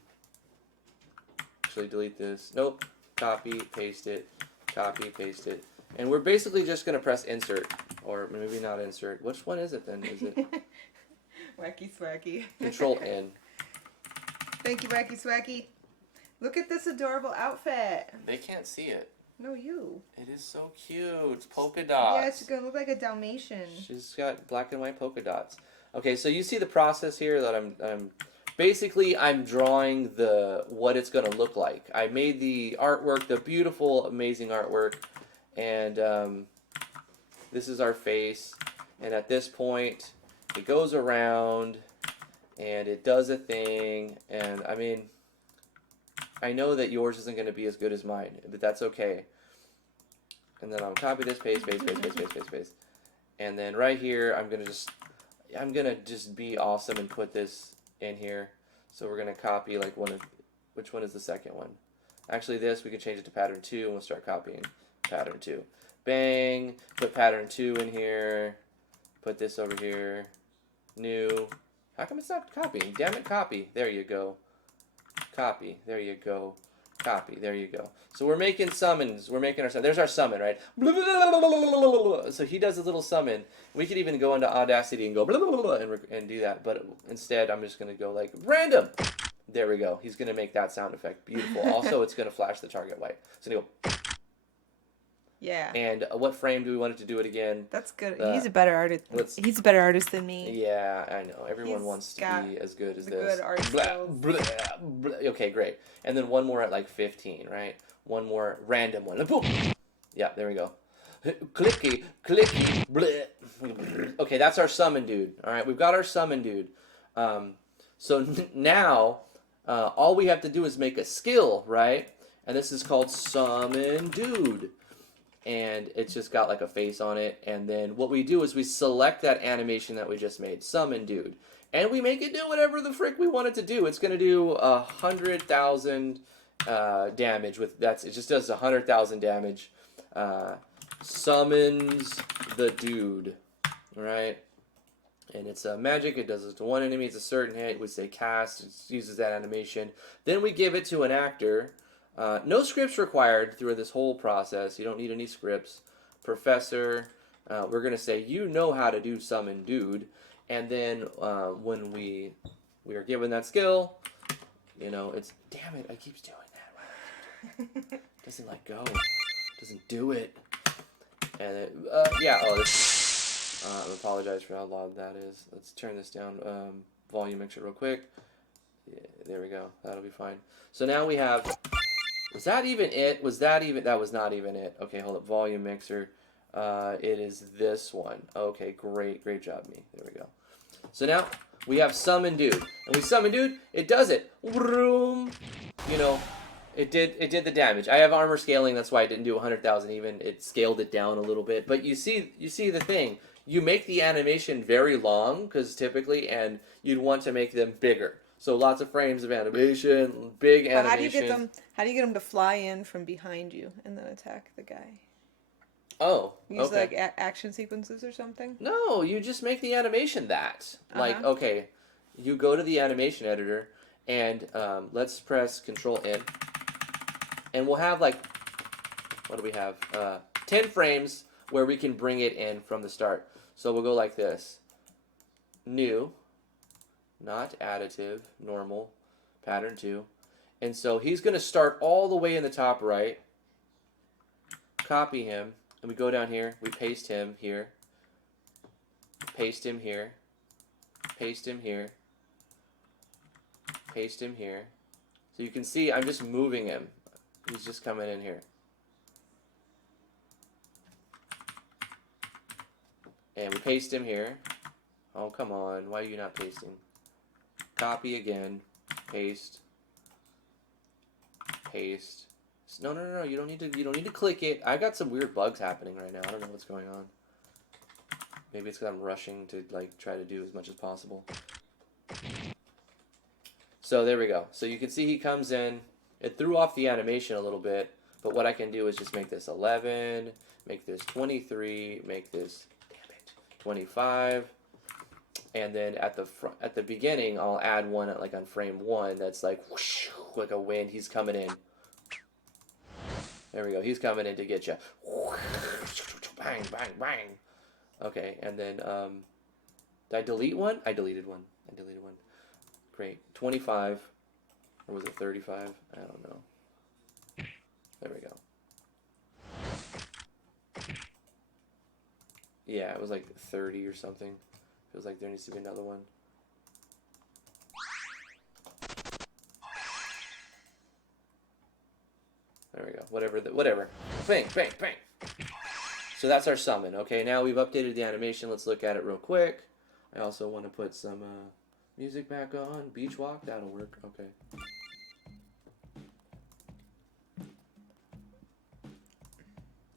Actually, delete this. Nope. Copy, paste it, copy, paste it. And we're basically just going to press insert. Or maybe not insert. Which one is it then? Is it Wacky Swacky. Control N? Thank you, Wacky Swacky. Look at this adorable outfit. They can't see it. No, you. It is so cute. It's polka dots. Yeah, she's gonna look like a Dalmatian. She's got black and white polka dots. Okay, so you see the process here that I'm basically I'm drawing what it's gonna look like. I made the artwork, the beautiful, amazing artwork, and this is our face. And at this point, it goes around, and it does a thing. And I mean, I know that yours isn't going to be as good as mine, but that's okay. And then I'll copy this, paste, paste, paste, paste, paste, paste, paste. And then right here, I'm gonna just be awesome and put this in here. So we're gonna copy like which one is the second one? Actually, this we can change it to pattern 2, and we'll start copying pattern 2. Bang! Put pattern 2 in here. Put this over here. New. How come it's not copying? Damn it, copy. There you go. Copy. There you go. Copy. There you go. So we're making summons. We're making our summon. There's our summon, right? So he does a little summon. We could even go into Audacity and go and do that. But instead, I'm just going to go like random. There we go. He's going to make that sound effect. Beautiful. Also, it's going to flash the target white. So you go. Yeah. And what frame do we want it to do it again? That's good. He's a better artist. He's a better artist than me. Yeah, I know. Everyone wants to be as good as this. Good art skills. Okay, great. And then one more at like 15, right? One more random one. Boom. Yeah, there we go. Clicky, clicky, bleh. Okay, that's our summon dude. All right, we've got our summon dude. So now, all we have to do is make a skill, right? And this is called summon dude. And it's just got like a face on it. And then what we do is we select that animation that we just made, summon dude. And we make it do whatever the frick we want it to do. It's going to do 100,000 damage. It just does 100,000 damage. Summons the dude. Right? And it's magic. It does it to one enemy. It's a certain hit. We say cast. It uses that animation. Then we give it to an actor. No scripts required through this whole process. You don't need any scripts. Professor, we're going to say, you know how to do summon dude. And then when we are given that skill, it's, damn it, I keep doing that. Doesn't let go. Doesn't do it. And I apologize for how loud that is. Let's turn this down. Volume mixer real quick. Yeah, there we go. That'll be fine. So now we have... Was that even it? That was not even it. Okay, hold up. Volume mixer. It is this one. Okay, great job, me. There we go. So now we have summon dude, and we summon dude. It does it. Vroom. It did the damage. I have armor scaling. That's why I didn't do 100,000 even. It scaled it down a little bit. But you see the thing. You make the animation very long because typically, and you'd want to make them bigger. So lots of frames of animation, big animation. How do you get them to fly in from behind you and then attack the guy? Oh, Use like action sequences or something? No, you just make the animation that. Like, okay, you go to the animation editor, and let's press Control N, and we'll have like, what do we have? 10 frames where we can bring it in from the start. So we'll go like this. New. Not additive, normal, pattern 2. And so he's going to start all the way in the top right, copy him, and we go down here, we paste him here, paste him here, paste him here, paste him here. So you can see I'm just moving him. He's just coming in here. And we paste him here. Oh, come on. Why are you not pasting? Copy again, paste, paste. No. You don't need to click it. I got some weird bugs happening right now. I don't know what's going on. Maybe it's because I'm rushing to like try to do as much as possible. So there we go. So you can see he comes in. It threw off the animation a little bit, But what I can do is just make this 11, make this 23, make this 25, and then at the beginning I'll add one like on frame 1 that's like whoosh, like a wind. He's coming in. There we go. He's coming in to get you. Bang, bang, bang. Okay, and then did I delete one? I deleted one. Great. 25, or was it 35? I don't know. There we go. Yeah, it was like 30 or something. Feels like there needs to be another one. There we go. Whatever. Bang, bang, bang. So that's our summon. Okay, now we've updated the animation. Let's look at it real quick. I also want to put some music back on. Beach walk, that'll work. Okay.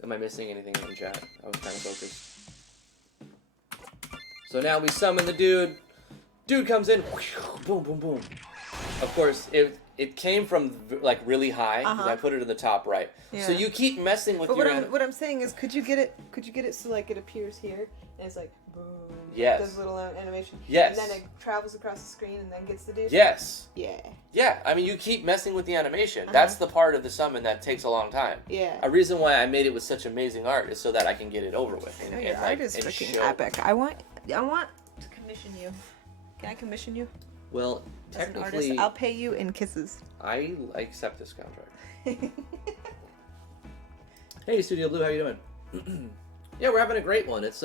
Am I missing anything in the chat? I was kind of focused. So now we summon the dude. Dude comes in. Boom, boom, boom. Of course, it came from like really high because I put it in the top right. Yeah. So you keep messing with what I'm saying is, could you get it so like it appears here and it's like boom. Yes. Does a little animation. Yes. And then it travels across the screen and then gets the dude. Yes. Yeah. Yeah. I mean, you keep messing with the animation. That's the part of the summon that takes a long time. Yeah. A reason why I made it with such amazing art is so that I can get it over with. I know your art is freaking epic. I want to commission you. Can I commission you? Well, technically, I'll pay you in kisses. I accept this contract. Hey, Studio Blue, how you doing? Yeah, we're having a great one. It's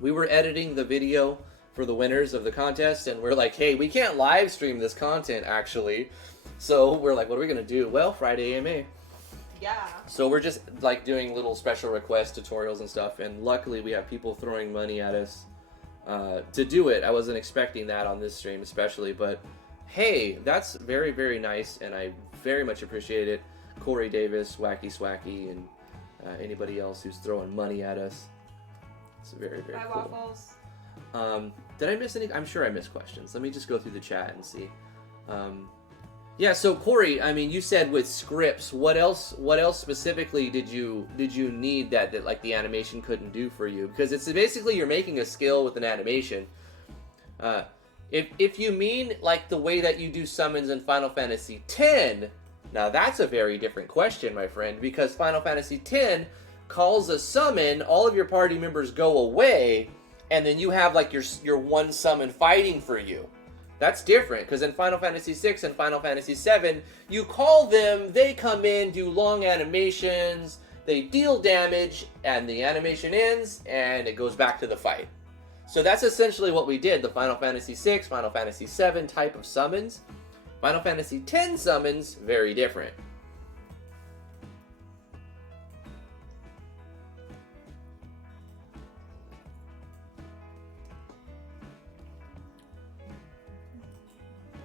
we were editing the video for the winners of the contest, and we're like, hey, we can't live stream this content actually. So we're like, what are we gonna do? Well, Friday AMA. Yeah. So we're just like doing little special request tutorials and stuff, and luckily we have people throwing money at us to do it. I wasn't expecting that on this stream especially, but hey, that's very, very nice, and I very much appreciate it. Corey Davis, Wacky Swacky, and anybody else who's throwing money at us. It's very, very cool. Waffles. Did I miss any? I'm sure I missed questions. Let me just go through the chat and see. Yeah, so Corey, I mean, you said with scripts, what else specifically did you need that like the animation couldn't do for you? Because it's basically you're making a skill with an animation. If you mean like the way that you do summons in Final Fantasy X, now that's a very different question, my friend, because Final Fantasy X calls a summon, all of your party members go away, and then you have like your one summon fighting for you. That's different, because in Final Fantasy VI and Final Fantasy VII, you call them, they come in, do long animations, they deal damage, and the animation ends, and it goes back to the fight. So that's essentially what we did, the Final Fantasy VI, Final Fantasy VII type of summons. Final Fantasy X summons, very different.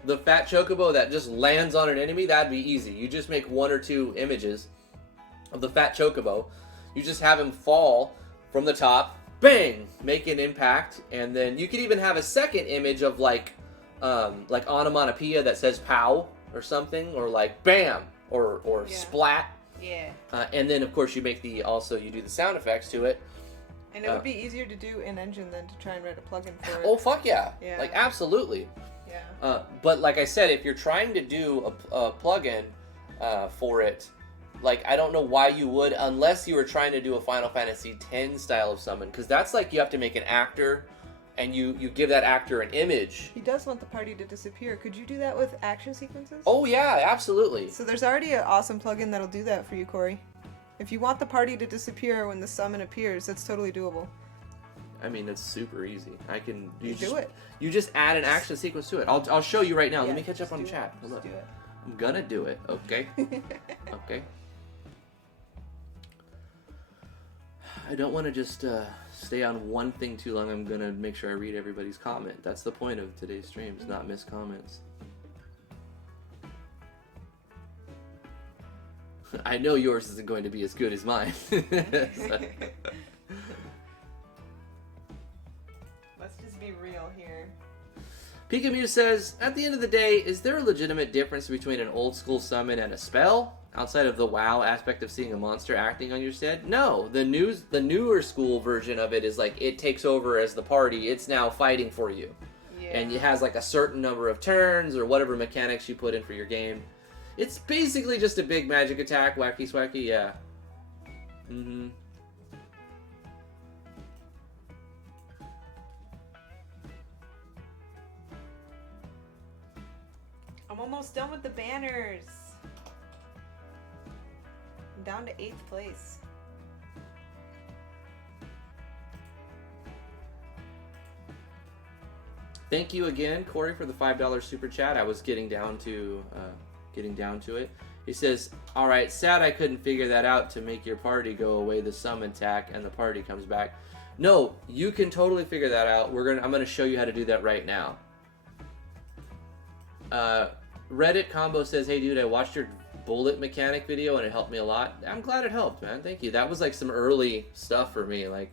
The fat chocobo that just lands on an enemy, that'd be easy. You just make 1 or 2 images of the fat chocobo. You just have him fall from the top, bang, make an impact, and then you could even have a second image of like onomatopoeia that says pow or something, or like bam or splat. Yeah. And then of course you make you do the sound effects to it. And it would be easier to do in Engine than to try and write a plugin for it. Oh fuck yeah. Like absolutely. Yeah. But like I said, if you're trying to do a plugin for it, like I don't know why you would, unless you were trying to do a Final Fantasy X style of summon, because that's like you have to make an actor, and you give that actor an image. He does want the party to disappear. Could you do that with action sequences? Oh yeah, absolutely. So there's already an awesome plugin that'll do that for you, Corey. If you want the party to disappear when the summon appears, that's totally doable. I mean, it's super easy. You do it. You just add an action sequence to it. I'll show you right now. Yeah, let me catch up on the chat. Hold up. Do it. I'm gonna do it. Okay. Okay. I don't want to just stay on one thing too long. I'm gonna make sure I read everybody's comment. That's the point of today's streams, not miss comments. I know yours isn't going to be as good as mine. Let's just be real here. Pikamu says, at the end of the day, is there a legitimate difference between an old school summon and a spell? outside of the WoW aspect of seeing a monster acting on your set. No, the newer school version of it is like it takes over as the party. It's now fighting for you. Yeah. And it has like a certain number of turns or whatever mechanics you put in for your game. It's basically just a big magic attack, wacky swacky, yeah. Mm-hmm. I'm almost done with the banners. I'm down to 8th place. Thank you again, Corey, for the $5 super chat. I was getting down to it. He says, "All right, sad I couldn't figure that out to make your party go away the summon attack and the party comes back." No, you can totally figure that out. I'm gonna show you how to do that right now. Reddit Combo says, "Hey dude, I watched your bullet mechanic video and it helped me a lot." I'm glad it helped, man. Thank you. That was like some early stuff for me. Like,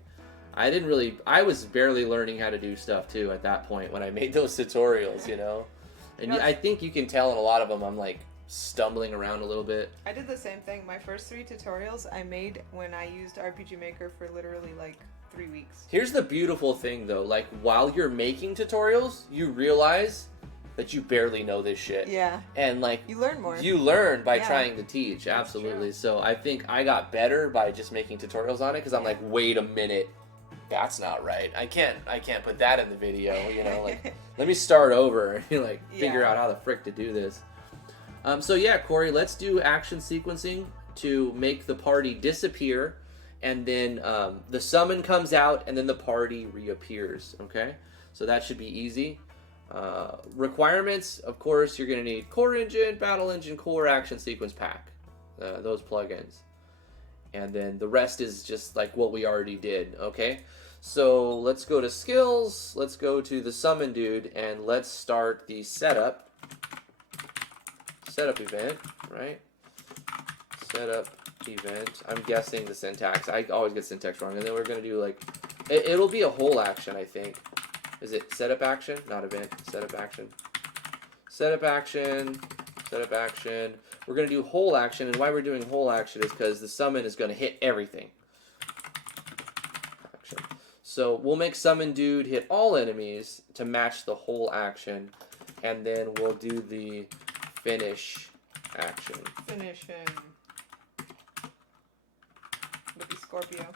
I was barely learning how to do stuff too at that point when I made those tutorials, you know? And I think you can tell in a lot of them I'm like stumbling around a little bit. I did the same thing. My first 3 tutorials I made when I used RPG Maker for literally like 3 weeks. Here's the beautiful thing though, like while you're making tutorials, you realize that you barely know this shit. Yeah. And like you learn more. You learn by trying to teach, absolutely. True. So I think I got better by just making tutorials on it because I'm like, wait a minute, that's not right. I can't put that in the video, you know, like let me start over and like figure out how the frick to do this. So yeah, Corey, let's do action sequencing to make the party disappear, and then the summon comes out and then the party reappears, okay? So that should be easy. Requirements, of course, you're going to need Core Engine, Battle Engine, Core Action Sequence Pack, those plugins. And then the rest is just like what we already did, okay? So let's go to skills, let's go to the summon dude, and let's start the setup event, right? Setup event. I'm guessing the syntax. I always get syntax wrong. And then we're going to do like, it'll be a whole action, I think. Is it setup action? Not event. Setup action. Setup action. Setup action. We're going to do whole action, and why we're doing whole action is because the summon is going to hit everything. Action. So we'll make summon dude hit all enemies to match the whole action, and then we'll do the finish action. Finish him. With the Scorpio.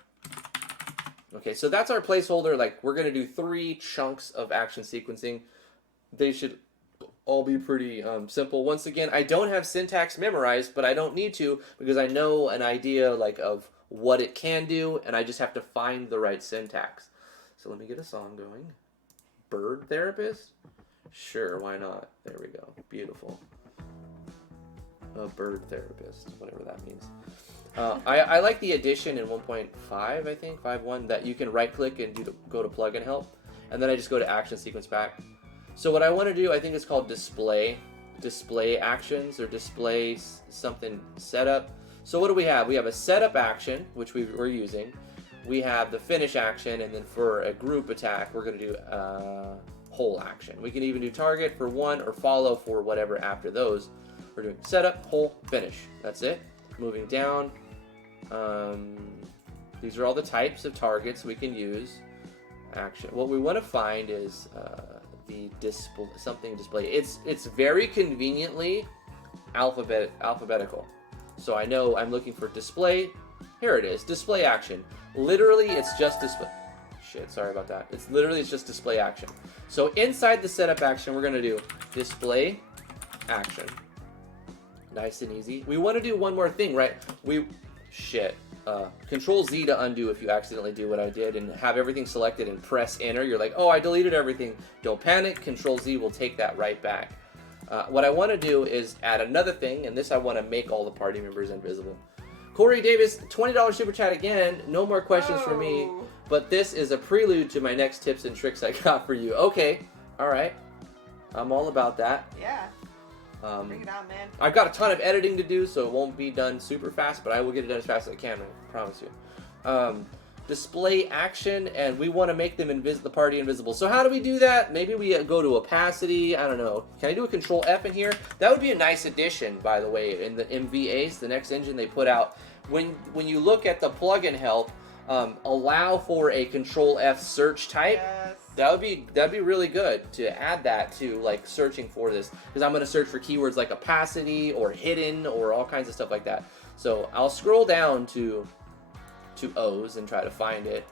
Okay, so that's our placeholder. Like, we're going to do 3 chunks of action sequencing. They should all be pretty simple. Once again, I don't have syntax memorized, but I don't need to because I know an idea like of what it can do, and I just have to find the right syntax. So let me get a song going. Bird Therapist? Sure, why not? There we go. Beautiful. A bird therapist, whatever that means. I like the addition in 1.5, I think, 5.1, that you can right-click and go to plugin help, and then I just go to action sequence pack. So what I want to do, I think it's called display actions, or display something setup. So what do we have? We have a setup action, which we're using. We have the finish action, and then for a group attack, we're going to do whole action. We can even do target for one or follow for whatever after those. We're doing setup, whole, finish. That's it. Moving down. These are all the types of targets we can use. Action. What we want to find is the display. It's very conveniently alphabetical. So I know I'm looking for display. Here it is. Display action. Literally, it's just display. Shit, sorry about that. It's just display action. So inside the setup action, we're going to do display action. Nice and easy. We want to do one more thing, right? Control Z to undo if you accidentally do what I did and have everything selected and press enter. You're like, oh, I deleted everything. Don't panic. Control Z will take that right back. What I want to do is add another thing, and this I want to make all the party members invisible. Corey Davis, $20 super chat again. No more questions for me, but this is a prelude to my next tips and tricks I got for you. Okay, all right. I'm all about that. Yeah. Bring it on, man. I've got a ton of editing to do, so it won't be done super fast, but I will get it done as fast as I can, I promise you. display action, and we want to make them the party invisible. So how do we do that? Maybe we go to opacity. I don't know. Can I do a Control F in here? That would be a nice addition, by the way, in the MV8, the next engine they put out. When you look at the plugin help, allow for a Control F search type. Yes. That'd be really good to add that to like searching for this, because I'm going to search for keywords like opacity or hidden or all kinds of stuff like that. So I'll scroll down to O's and try to find it.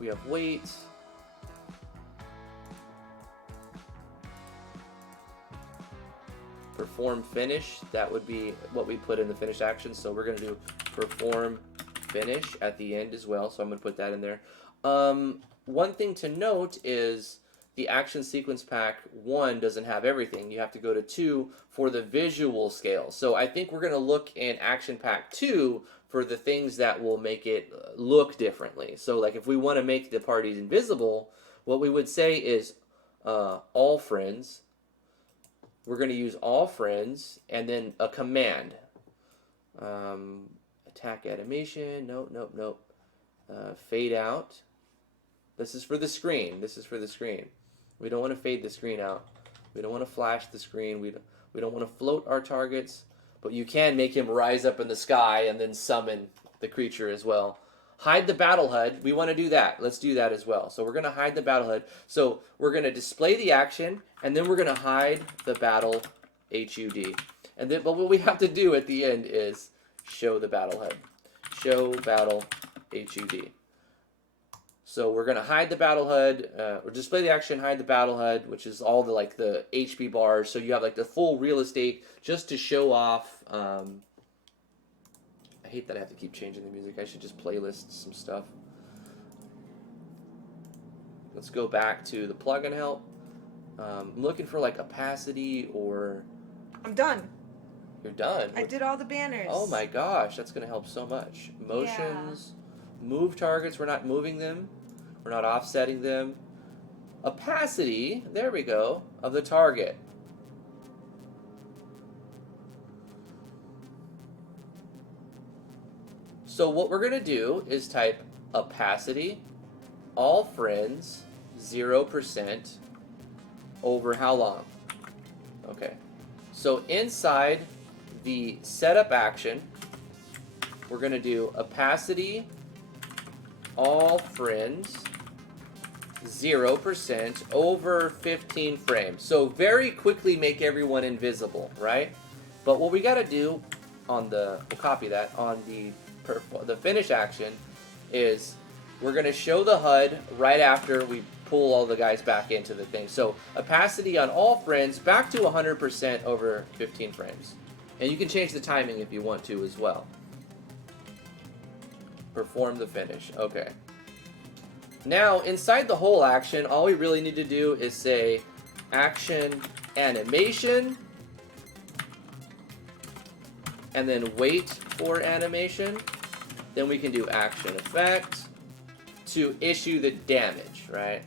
We have weight. Perform finish. That would be what we put in the finish action. So we're going to do perform finish at the end as well. So I'm going to put that in there. One thing to note is the action sequence pack 1 doesn't have everything. You have to go to 2 for the visual scale. So I think we're going to look in action pack 2 for the things that will make it look differently. So like if we want to make the parties invisible, what we would say is all friends. We're going to use all friends and then a command. Attack animation. Nope. Fade out. This is for the screen. We don't want to fade the screen out. We don't want to flash the screen. We don't want to float our targets. But you can make him rise up in the sky and then summon the creature as well. Hide the battle HUD. We want to do that. Let's do that as well. So we're going to hide the battle HUD. So we're going to display the action, and then we're going to hide the battle HUD. But what we have to do at the end is show the battle HUD. Show battle HUD. So we're going to hide the battle HUD, or display the action, hide the battle HUD, which is all the like the HP bars. So you have like the full real estate just to show off. I hate that I have to keep changing the music. I should just playlist some stuff. Let's go back to the plugin help. I'm looking for like opacity or... I'm done. You're done? I did all the banners. Oh my gosh, that's going to help so much. Motions, move targets, we're not moving them. We're not offsetting them. Opacity, there we go, of the target. So what we're going to do is type opacity, all friends, 0%, over how long? Okay. So inside the setup action, we're going to do opacity, all friends, 0% over 15 frames. So very quickly make everyone invisible, right? But what we got to do on we'll copy that, on the finish action is we're going to show the HUD right after we pull all the guys back into the thing. So opacity on all friends back to 100% over 15 frames. And you can change the timing if you want to as well. Perform the finish. Okay. Now, inside the whole action, all we really need to do is say action animation, and then wait for animation. Then we can do action effect to issue the damage, right?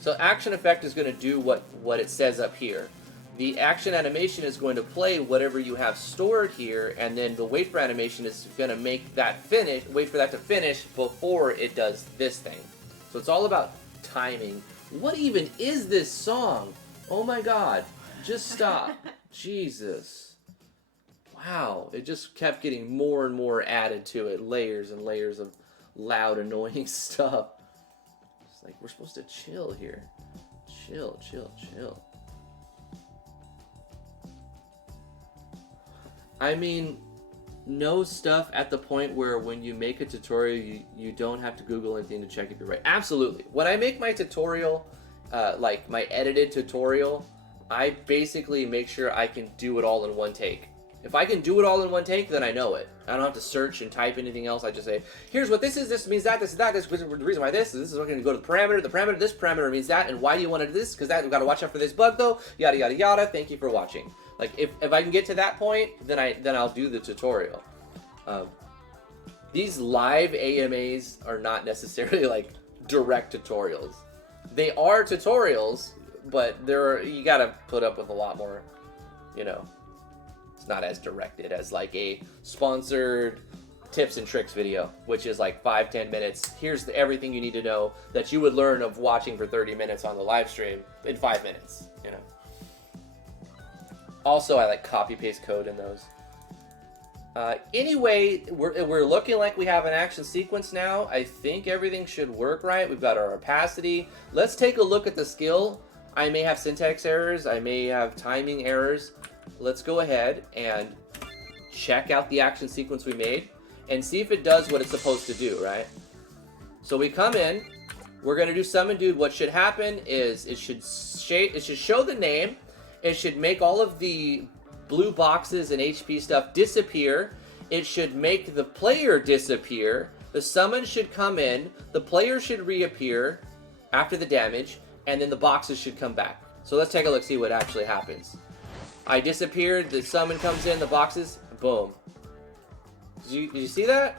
So action effect is going to do what it says up here. The action animation is going to play whatever you have stored here, and then the wait for animation is going to make that finish, wait for that to finish before it does this thing. So it's all about timing. What even is this song? Oh my god. Just stop. Jesus. Wow. It just kept getting more and more added to it. Layers and layers of loud, annoying stuff. It's like, we're supposed to chill here. Chill. I mean, no stuff at the point where when you make a tutorial, you don't have to Google anything to check if you're right. Absolutely. When I make my tutorial, like my edited tutorial, I basically make sure I can do it all in one take. If I can do it all in one take, then I know it. I don't have to search and type anything else. I just say, here's what this is, this means that, this is that, this is the reason why this is going to go to the parameter, this parameter means that, and why do you want to do this? Because that, we've got to watch out for this bug though, yada yada yada, thank you for watching. Like, if I can get to that point, then I'll do the tutorial. These live AMAs are not necessarily like direct tutorials. They are tutorials, but you gotta put up with a lot more, you know. It's not as directed as like a sponsored tips and tricks video, which is like 5-10 minutes. Here's everything you need to know that you would learn of watching for 30 minutes on the live stream in 5 minutes, you know. Also, I like copy paste code in those. Anyway, we're looking like we have an action sequence now. I think everything should work right. We've got our opacity. Let's take a look at the skill. I may have syntax errors. I may have timing errors. Let's go ahead and check out the action sequence we made and see if it does what it's supposed to do, right? So we come in. We're going to do summon dude. What should happen is it should show the name. It should make all of the blue boxes and HP stuff disappear. It should make the player disappear. The summon should come in. The player should reappear after the damage, and then the boxes should come back. So let's take a look, see what actually happens. I disappeared. The summon comes in. The boxes, boom. Did you see that?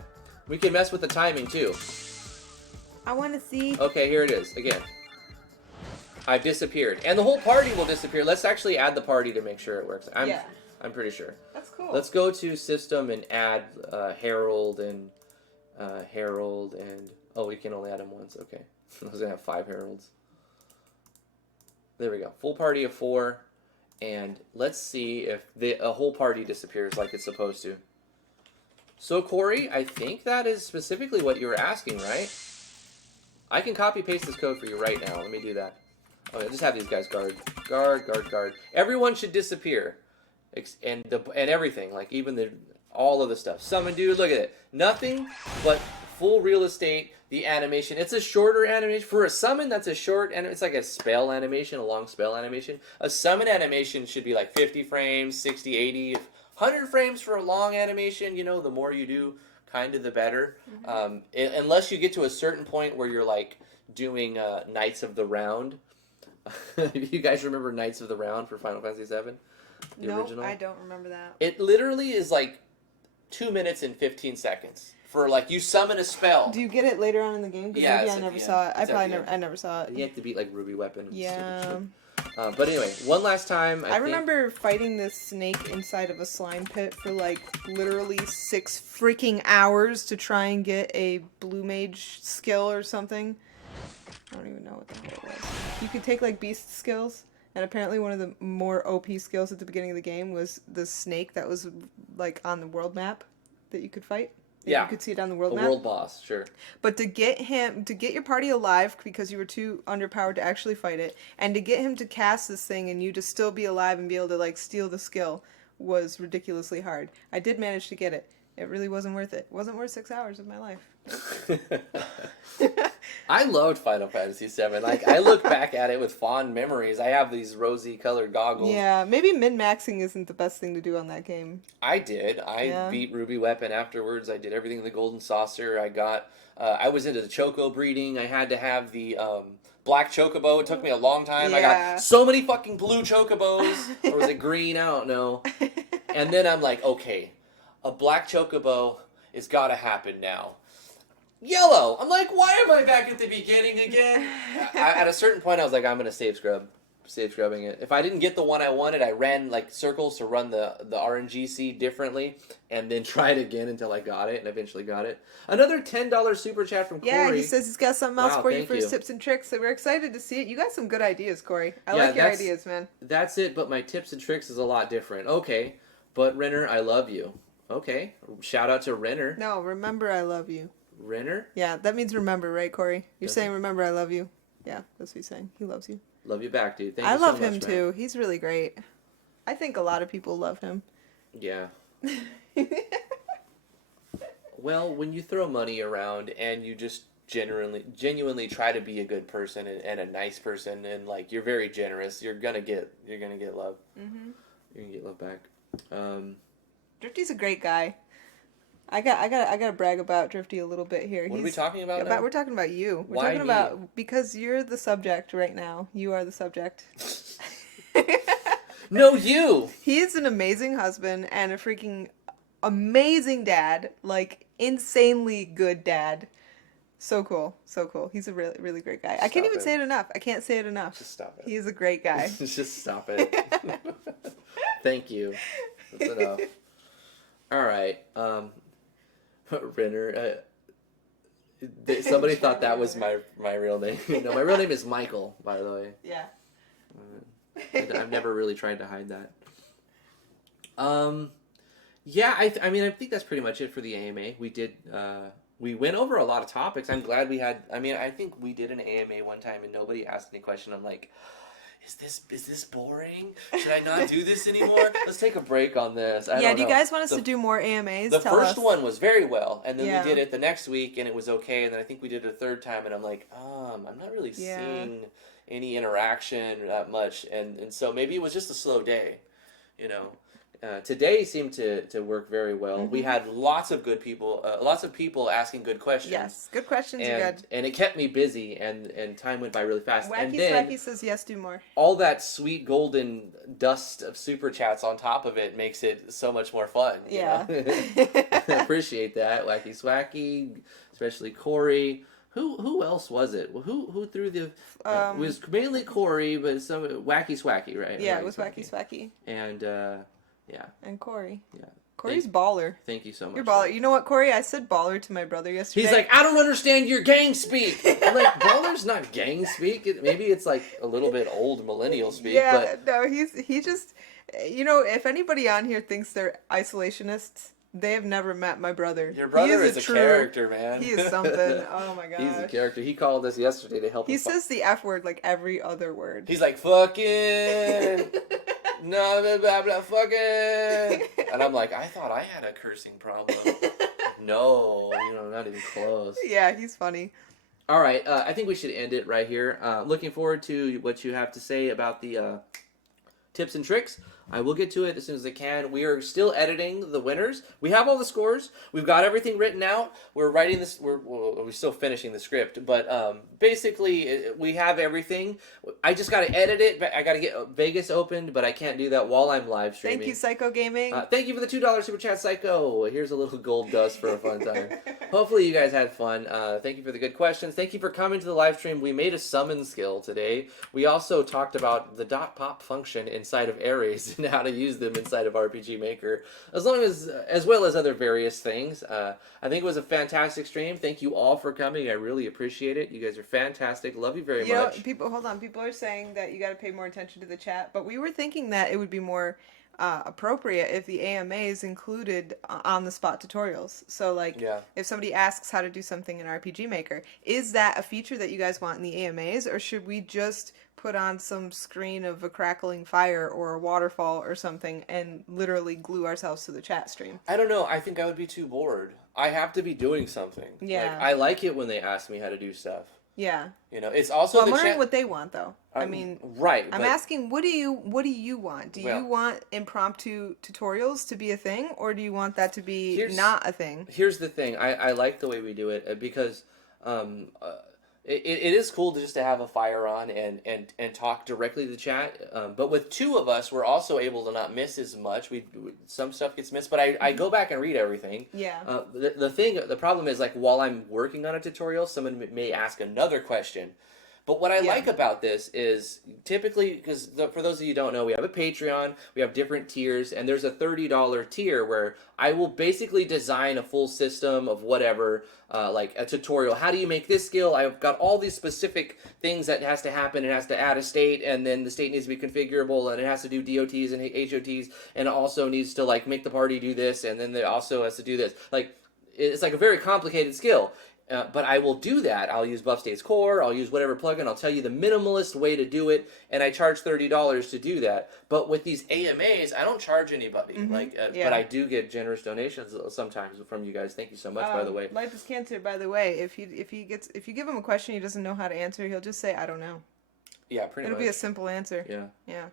We can mess with the timing too. I want to see. Okay, here it is again. I've disappeared, and the whole party will disappear. Let's actually add the party to make sure it works. I'm pretty sure. That's cool. Let's go to system and add Harold and oh, we can only add him once. Okay, I was gonna have 5 Harolds. There we go. Full party of 4, and let's see if a whole party disappears like it's supposed to. So Corey, I think that is specifically what you were asking, right? I can copy paste this code for you right now. Let me do that. Okay, just have these guys guard. Everyone should disappear. And everything, like even all of the stuff. Summon dude, look at it. Nothing but full real estate. The animation, it's a shorter animation. For a summon, that's a short, and it's like a spell animation, a long spell animation. A summon animation should be like 50 frames, 60, 80, 100 frames for a long animation. You know, the more you do, kind of the better. Mm-hmm. Unless you get to a certain point where you're like doing Knights of the Round. You guys remember Knights of the Round for Final Fantasy VII? The original? I don't remember that. It literally is like 2 minutes and 15 seconds for like you summon a spell. Do you get it later on in the game? Yeah, maybe I never saw it. I never saw it. You have to beat like Ruby Weapon. Yeah. But anyway, one last time. I remember fighting this snake inside of a slime pit for like literally 6 freaking hours to try and get a blue mage skill or something. I don't even know what the hell it was. You could take like beast skills. And apparently one of the more OP skills at the beginning of the game was the snake that was like on the world map that you could fight. Yeah. You could see it on the world map. A world boss, sure. But to get your party alive because you were too underpowered to actually fight it, and to get him to cast this thing and you to still be alive and be able to like steal the skill was ridiculously hard. I did manage to get it. It really wasn't worth it. It wasn't worth 6 hours of my life. I loved Final Fantasy VII. Like, I look back at it with fond memories. I have these rosy-colored goggles. Yeah, maybe min-maxing isn't the best thing to do on that game. I did. I beat Ruby Weapon afterwards. I did everything in the Golden Saucer. I got... I was into the Choco breeding. I had to have the black Chocobo. It took me a long time. Yeah. I got so many fucking blue Chocobos. Or was it green? I don't know. And then I'm like, okay, a black Chocobo has got to happen now. Yellow. I'm like, why am I back at the beginning again? At a certain point, I was like, I'm gonna save scrubbing it. If I didn't get the one I wanted, I ran like circles to run the RNG seed differently, and then tried again until I got it, and eventually got it. Another $10 super chat from Corey. Yeah, he says he's got something else for you for his you. tips and tricks. So we're excited to see it. You got some good ideas, Corey. I like your ideas, man. That's it. But my tips and tricks is a lot different. Okay, but Renner, I love you. Okay, shout out to Renner. No, remember I love you. Renner? Yeah, that means remember, right, Corey? You're saying remember I love you. Yeah, that's what he's saying. He loves you. Love you back, dude. Thank you I so love much, him man. too. He's really great. I think a lot of people love him. Yeah. Well, when you throw money around and you just genuinely try to be a good person and a nice person, and like you're very generous, you're gonna get love. Mm-hmm. You're gonna get love back. Drifty's a great guy. I gotta brag about Drifty a little bit here. What are we talking about now? We're talking about you. We're Why talking me? about because you're the subject right now. You are the subject. No, you. He is an amazing husband and a freaking amazing dad. Like insanely good dad. So cool. So cool. He's a really, really great guy. I can't even say it enough. I can't say it enough. Just stop it. He is a great guy. Just stop it. Thank you. That's enough. All right. Renner. Somebody thought that was my real name. No, my real name is Michael, by the way. Yeah. I've never really tried to hide that. Yeah, I mean, I think that's pretty much it for the AMA. We did, we went over a lot of topics. I'm glad we had, I mean, I think we did an AMA one time and nobody asked any question. I'm like, is this boring? Should I not do this anymore? Let's take a break on this. I don't do you know. guys want us to do more AMAs? The Tell first us. one was very well, and then Yeah. we did it the next week, and it was okay, and then I think we did it a third time, and I'm like, I'm not really seeing any interaction that much, and so maybe it was just a slow day, you know. Today seemed to work very well. Mm-hmm. We had lots of people asking good questions. Yes, good questions are good. And it kept me busy, and time went by really fast. And Wacky then Swacky says yes, do more. all that sweet golden dust of super chats on top of it makes it so much more fun. Yeah. You know? Appreciate that, Wacky Swacky, especially Corey. Who else was it? Who threw the? It was mainly Corey, but some Wacky Swacky, right? Yeah, it was Wacky Swacky. And yeah. And Corey. Yeah. Corey's baller. Thank you so much. You're baller. You know what, Corey? I said baller to my brother yesterday. He's like, I don't understand your gang speak. I'm like, baller's not gang speak. Maybe it's like a little bit old millennial speak. Yeah, but no, he just, you know, if anybody on here thinks they're isolationists, they have never met my brother. Your brother He is a character, man. He is something. Oh my god. He's a character. He called us yesterday to help He him. says the F word like every other word. He's like, fucking. No, blah, blah, blah, fucking. And I'm like, I thought I had a cursing problem. No, not even close. Yeah, he's funny. All right, I think we should end it right here. Looking forward to what you have to say about the tips and tricks. I will get to it as soon as I can. We are still editing the winners. We have all the scores. We've got everything written out. We're writing this. We're still finishing the script, but basically we have everything. I just got to edit it. I got to get Vegas opened, but I can't do that while I'm live streaming. Thank you, Psycho Gaming. Thank you for the $2 super chat, Psycho. Here's a little gold dust for a fun time. Hopefully you guys had fun. Thank you for the good questions. Thank you for coming to the live stream. We made a summon skill today. We also talked about the .pop function inside of Ares and how to use them inside of RPG Maker, as well as other various things. I think it was a fantastic stream. Thank you all for coming. I really appreciate it. You guys are fantastic. Love you very much. Hold on. People are saying that you got to pay more attention to the chat, but we were thinking that it would be more appropriate if the AMAs included on-the-spot tutorials. So, if somebody asks how to do something in RPG Maker, is that a feature that you guys want in the AMAs, or should we just put on some screen of a crackling fire or a waterfall or something and literally glue ourselves to the chat stream? I don't know. I think I would be too bored. I have to be doing something. Yeah. I like it when they ask me how to do stuff. Yeah. It's also I'm wondering what they want, though. Right. I'm asking, what do you want? Do you want impromptu tutorials to be a thing, or do you want that to be not a thing? Here's the thing. I like the way we do it because it is cool to have a fire on and talk directly to the chat. But with two of us, we're also able to not miss as much. Some stuff gets missed, but I go back and read everything. Yeah. The problem is, while I'm working on a tutorial, someone may ask another question. But what I like about this is typically, because for those of you who don't know, we have a Patreon, we have different tiers, and there's a $30 tier where I will basically design a full system of whatever, like a tutorial. How do you make this skill? I've got all these specific things that has to happen. It has to add a state, and then the state needs to be configurable, and it has to do DOTs and HOTs, and it also needs to make the party do this, and then it also has to do this. It's like a very complicated skill. But I will do that. I'll use Buff State's Core. I'll use whatever plugin. I'll tell you the minimalist way to do it, and I charge $30 to do that. But with these AMAs, I don't charge anybody. But I do get generous donations sometimes from you guys. Thank you so much, by the way. Life is Cancer, by the way. If you give him a question he doesn't know how to answer, he'll just say, I don't know. Yeah, pretty much. It'll be a simple answer. Yeah.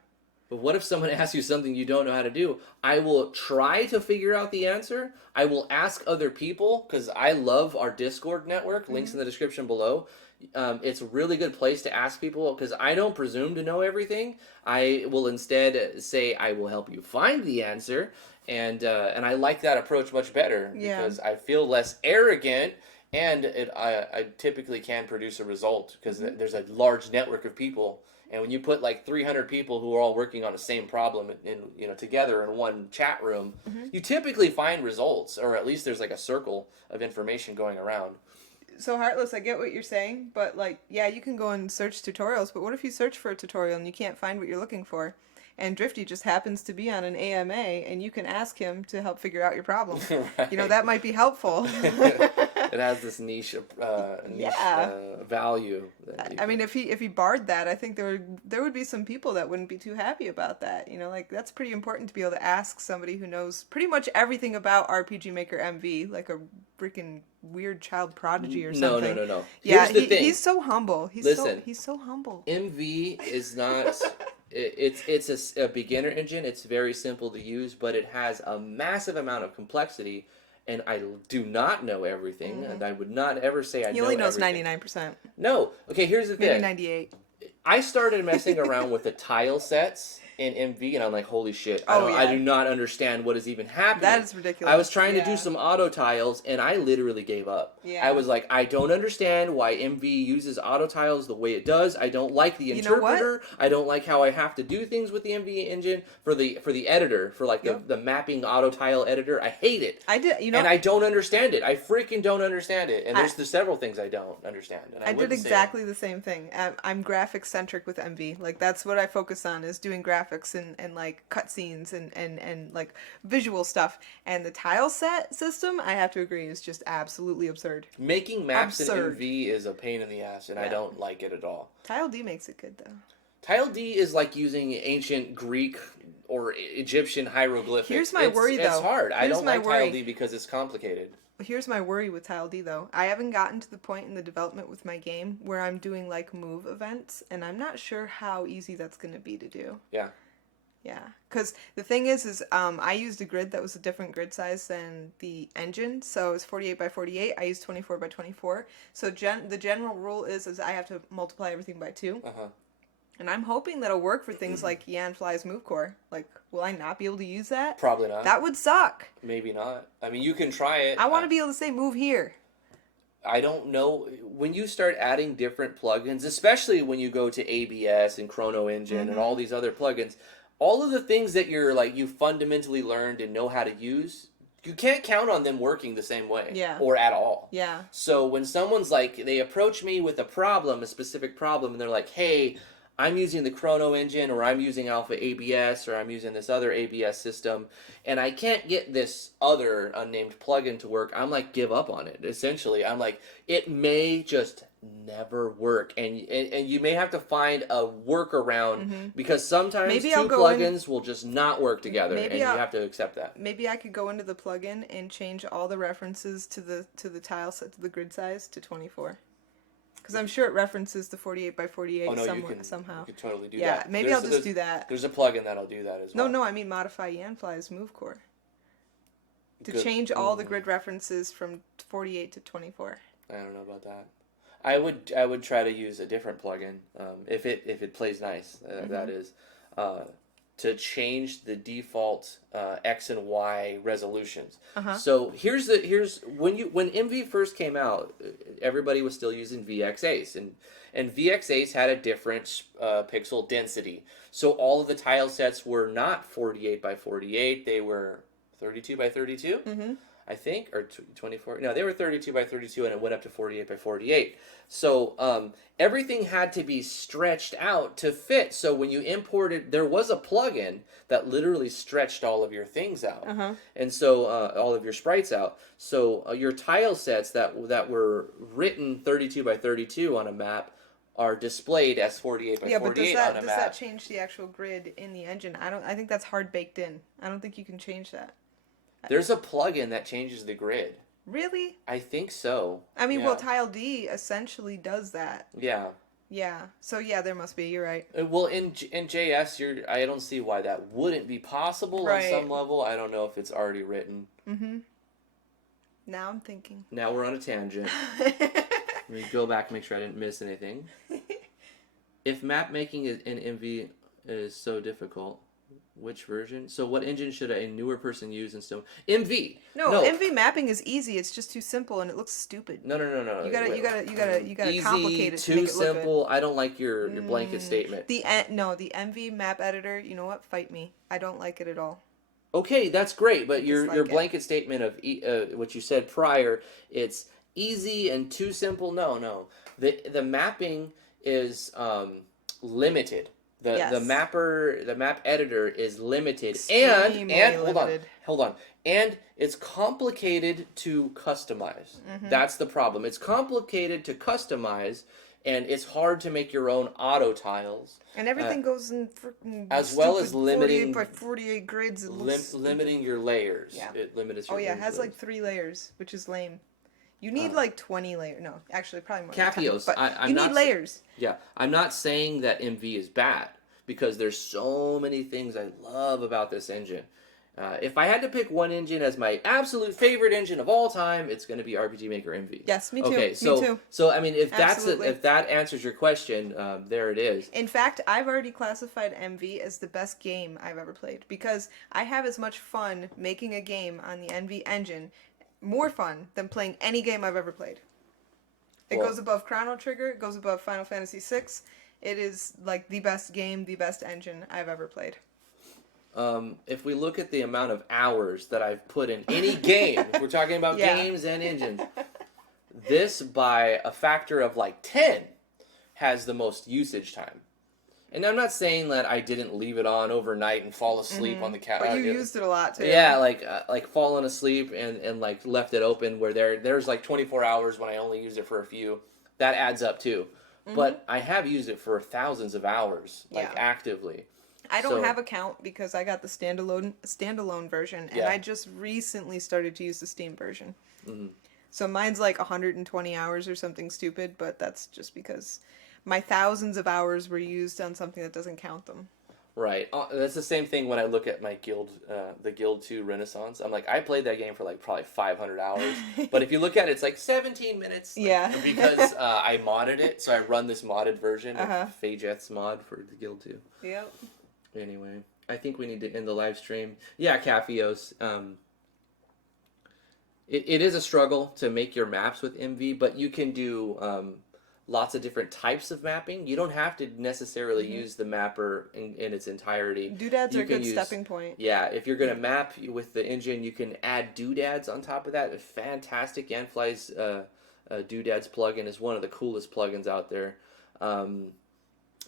But what if someone asks you something you don't know how to do? I will try to figure out the answer. I will ask other people, because I love our Discord network. Links in the description below. It's a really good place to ask people, because I don't presume to know everything. I will instead say, I will help you find the answer. And I like that approach much better, because I feel less arrogant and I typically can produce a result because there's a large network of people. And when you put like 300 people who are all working on the same problem together in one chat room, you typically find results, or at least there's like a circle of information going around. So Heartless, I get what you're saying, but like, yeah, you can go and search tutorials, but what if you search for a tutorial and you can't find what you're looking for? And Drifty just happens to be on an AMA, and you can ask him to help figure out your problem. Right. You know, that might be helpful. It has this niche Yeah. value. I mean, if he barred that, I think there would be some people that wouldn't be too happy about that. You know, like that's pretty important to be able to ask somebody who knows pretty much everything about RPG Maker MV, like a freaking weird child prodigy or something. No. Yeah, Here's the thing. he's so humble. Listen, he's so humble. MV is not. It's a beginner engine. It's very simple to use, but it has a massive amount of complexity. And I do not know everything, and I would not ever say I know everything. He only knows 99%. No. Okay, here's the thing. Maybe 98. I started messing around with the tile sets in MV, and I'm like, holy shit, I do not understand what is even happening. That is ridiculous. I was trying to do some auto tiles, and I literally gave up. Yeah. I was like, I don't understand why MV uses auto tiles the way it does. I don't like the interpreter. I don't like how I have to do things with the MV engine for the editor, for like the mapping auto tile editor. I hate it. And I don't understand it. I freaking don't understand it. And there's several things I don't understand. And I did exactly the same thing. I'm graphics centric with MV. Like that's what I focus on, is doing graphics and like cutscenes and like visual stuff. And the tile set system, I have to agree, is just absolutely absurd. Making maps in MV is a pain in the ass, and I don't like it at all. Tile D makes it good though. Tile D is like using ancient Greek or Egyptian hieroglyphics. Here's my worry though. It's hard. I don't like worry. Tile D because it's complicated. Here's my worry with Tile D though. I haven't gotten to the point in the development with my game where I'm doing like move events, and I'm not sure how easy that's going to be to do. Yeah. Yeah, because the thing is I used a grid that was a different grid size than the engine, so it's 48 by 48. I used 24 by 24. So the general rule is I have to multiply everything by 2. And I'm hoping that'll work for things like Yan Fly's move core. Like, will I not be able to use that? Probably not. That would suck. Maybe not. I mean, you can try it. I want to be able to say move here. I don't know. When you start adding different plugins, especially when you go to ABS and Chrono Engine and all these other plugins, all of the things that you fundamentally learned and know how to use, you can't count on them working the same way. Yeah. Or at all. Yeah. So when someone's like, they approach me with a specific problem, and they're like, hey, I'm using the Chrono Engine, or I'm using Alpha ABS, or I'm using this other ABS system, and I can't get this other unnamed plugin to work, I'm like, give up on it, essentially. I'm like, it may just never work, and you may have to find a workaround, because sometimes two plugins will just not work together, and you have to accept that. Maybe I could go into the plugin and change all the references to the tile set, to the grid size, to 24. Because I'm sure it references the 48 by 48 somehow. You could totally do that. Yeah, maybe I'll just do that. There's a plugin that'll do that as well. No, I mean modify Yanfly's move core. To change all the grid references from 48 to 24. I don't know about that. I would try to use a different plugin, if it plays nice, that is, to change the default X and Y resolutions. So here's when MV first came out, everybody was still using VX-Ace, and VX-Ace had a different pixel density. So all of the tile sets were not 48 by 48; they were 32 by 32. I think, or 24. No, they were 32 by 32, and it went up to 48 by 48. So everything had to be stretched out to fit. So when you imported, there was a plugin that literally stretched all of your things out, and so all of your sprites out. So your tile sets that were written 32 by 32 on a map are displayed as 48 by 48 on a map. Does that change the actual grid in the engine? I think that's hard baked in. I don't think you can change that. There's a plugin that changes the grid. Really? I think so. I mean, well, Tile D essentially does that. Yeah. Yeah. So yeah, there must be. You're right. Well, in JS, I don't see why that wouldn't be possible on some level. I don't know if it's already written. Now I'm thinking. Now we're on a tangent. Let me go back and make sure I didn't miss anything. If map making in MV is so difficult, Which version? So what engine should a newer person use instead? MV. No, MV mapping is easy. It's just too simple and it looks stupid. No. You gotta Easy, complicate it to too make it look simple. good. I don't like your blanket statement. The MV map editor. You know what? Fight me. I don't like it at all. Okay, that's great, but your Dislike blanket statement of what you said prior, it's easy and too simple. No. The mapping is limited. The map editor is limited. Extremely And limited. hold on. And it's complicated to customize. That's the problem. It's complicated to customize, and it's hard to make your own auto tiles. And everything goes in as well as limiting 48 by 48 grids. It limiting your layers. Yeah. It limits your it has layers. like 3 layers, which is lame. You need like 20 layers. No, actually, probably more. Capios. But I'm you not need layers. Yeah, I'm not saying that MV is bad because there's so many things I love about this engine. If I had to pick one engine as my absolute favorite engine of all time, it's going to be RPG Maker MV. Yes, me too. Okay, me too. So I mean, if Absolutely. if that answers your question, there it is. In fact, I've already classified MV as the best game I've ever played because I have as much fun making a game on the MV engine, more fun than playing any game I've ever played. It goes above Chrono Trigger. It goes above Final Fantasy VI. It is like the best game, the best engine I've ever played. If we look at the amount of hours that I've put in any game, if we're talking about games and engines, this by a factor of like 10 has the most usage time. And I'm not saying that I didn't leave it on overnight and fall asleep on the couch. But you used it a lot too. Yeah, like falling asleep and like left it open where there's like 24 hours when I only used it for a few. That adds up too. But I have used it for thousands of hours, like actively. I don't have a count because I got the standalone version, and I just recently started to use the Steam version. So mine's like 120 hours or something stupid, but that's just because my thousands of hours were used on something that doesn't count them. Right. That's the same thing when I look at my Guild, the Guild 2 Renaissance. I'm like, I played that game for like probably 500 hours. But if you look at it, it's like 17 minutes. Yeah. Because I modded it, so I run this modded version of Phageth's mod for the Guild 2. Yep. Anyway, I think we need to end the live stream. Yeah, Cafios. It is a struggle to make your maps with MV, but you can do lots of different types of mapping. You don't have to necessarily use the mapper in its entirety. Doodads are a good stepping point. Yeah, if you're going to map with the engine, you can add doodads on top of that. Fantastic. Yanfly's doodads plugin is one of the coolest plugins out there.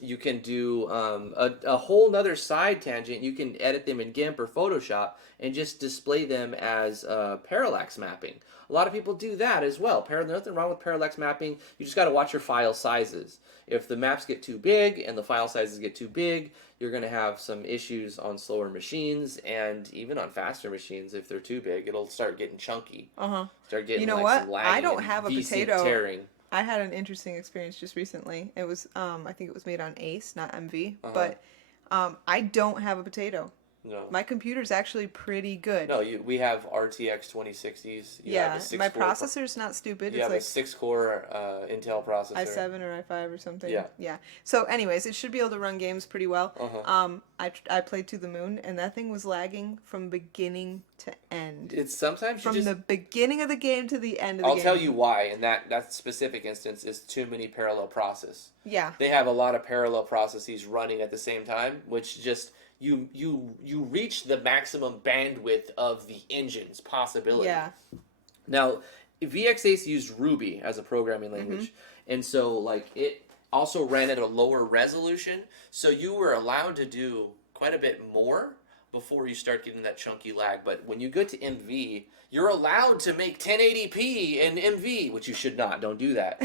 You can do a whole nother side tangent. You can edit them in GIMP or Photoshop and just display them as parallax mapping. A lot of people do that as well. There's nothing wrong with parallax mapping. You just got to watch your file sizes. If the maps get too big and the file sizes get too big, you're going to have some issues on slower machines and even on faster machines. If they're too big, it'll start getting chunky. Start getting some lagging. I don't have a potato. Tearing. I had an interesting experience just recently. It was, I think it was made on Ace, not MV. But I don't have a potato. No. My computer's actually pretty good. No, we have RTX 2060s. My processor's not stupid. You have a 6-core Intel processor. i7 or i5 or something. Yeah. So anyways, it should be able to run games pretty well. I played To the Moon, and that thing was lagging from beginning to end. It's sometimes from the beginning of the game to the end of the game. I'll tell you why, and that specific instance is too many parallel processes. Yeah. They have a lot of parallel processes running at the same time, which just... You reach the maximum bandwidth of the engine's possibility. Yeah. Now, VxAce used Ruby as a programming language, and so like it also ran at a lower resolution, so you were allowed to do quite a bit more before you start getting that chunky lag. But when you go to MV, you're allowed to make 1080p in MV, which you should not. Don't do that.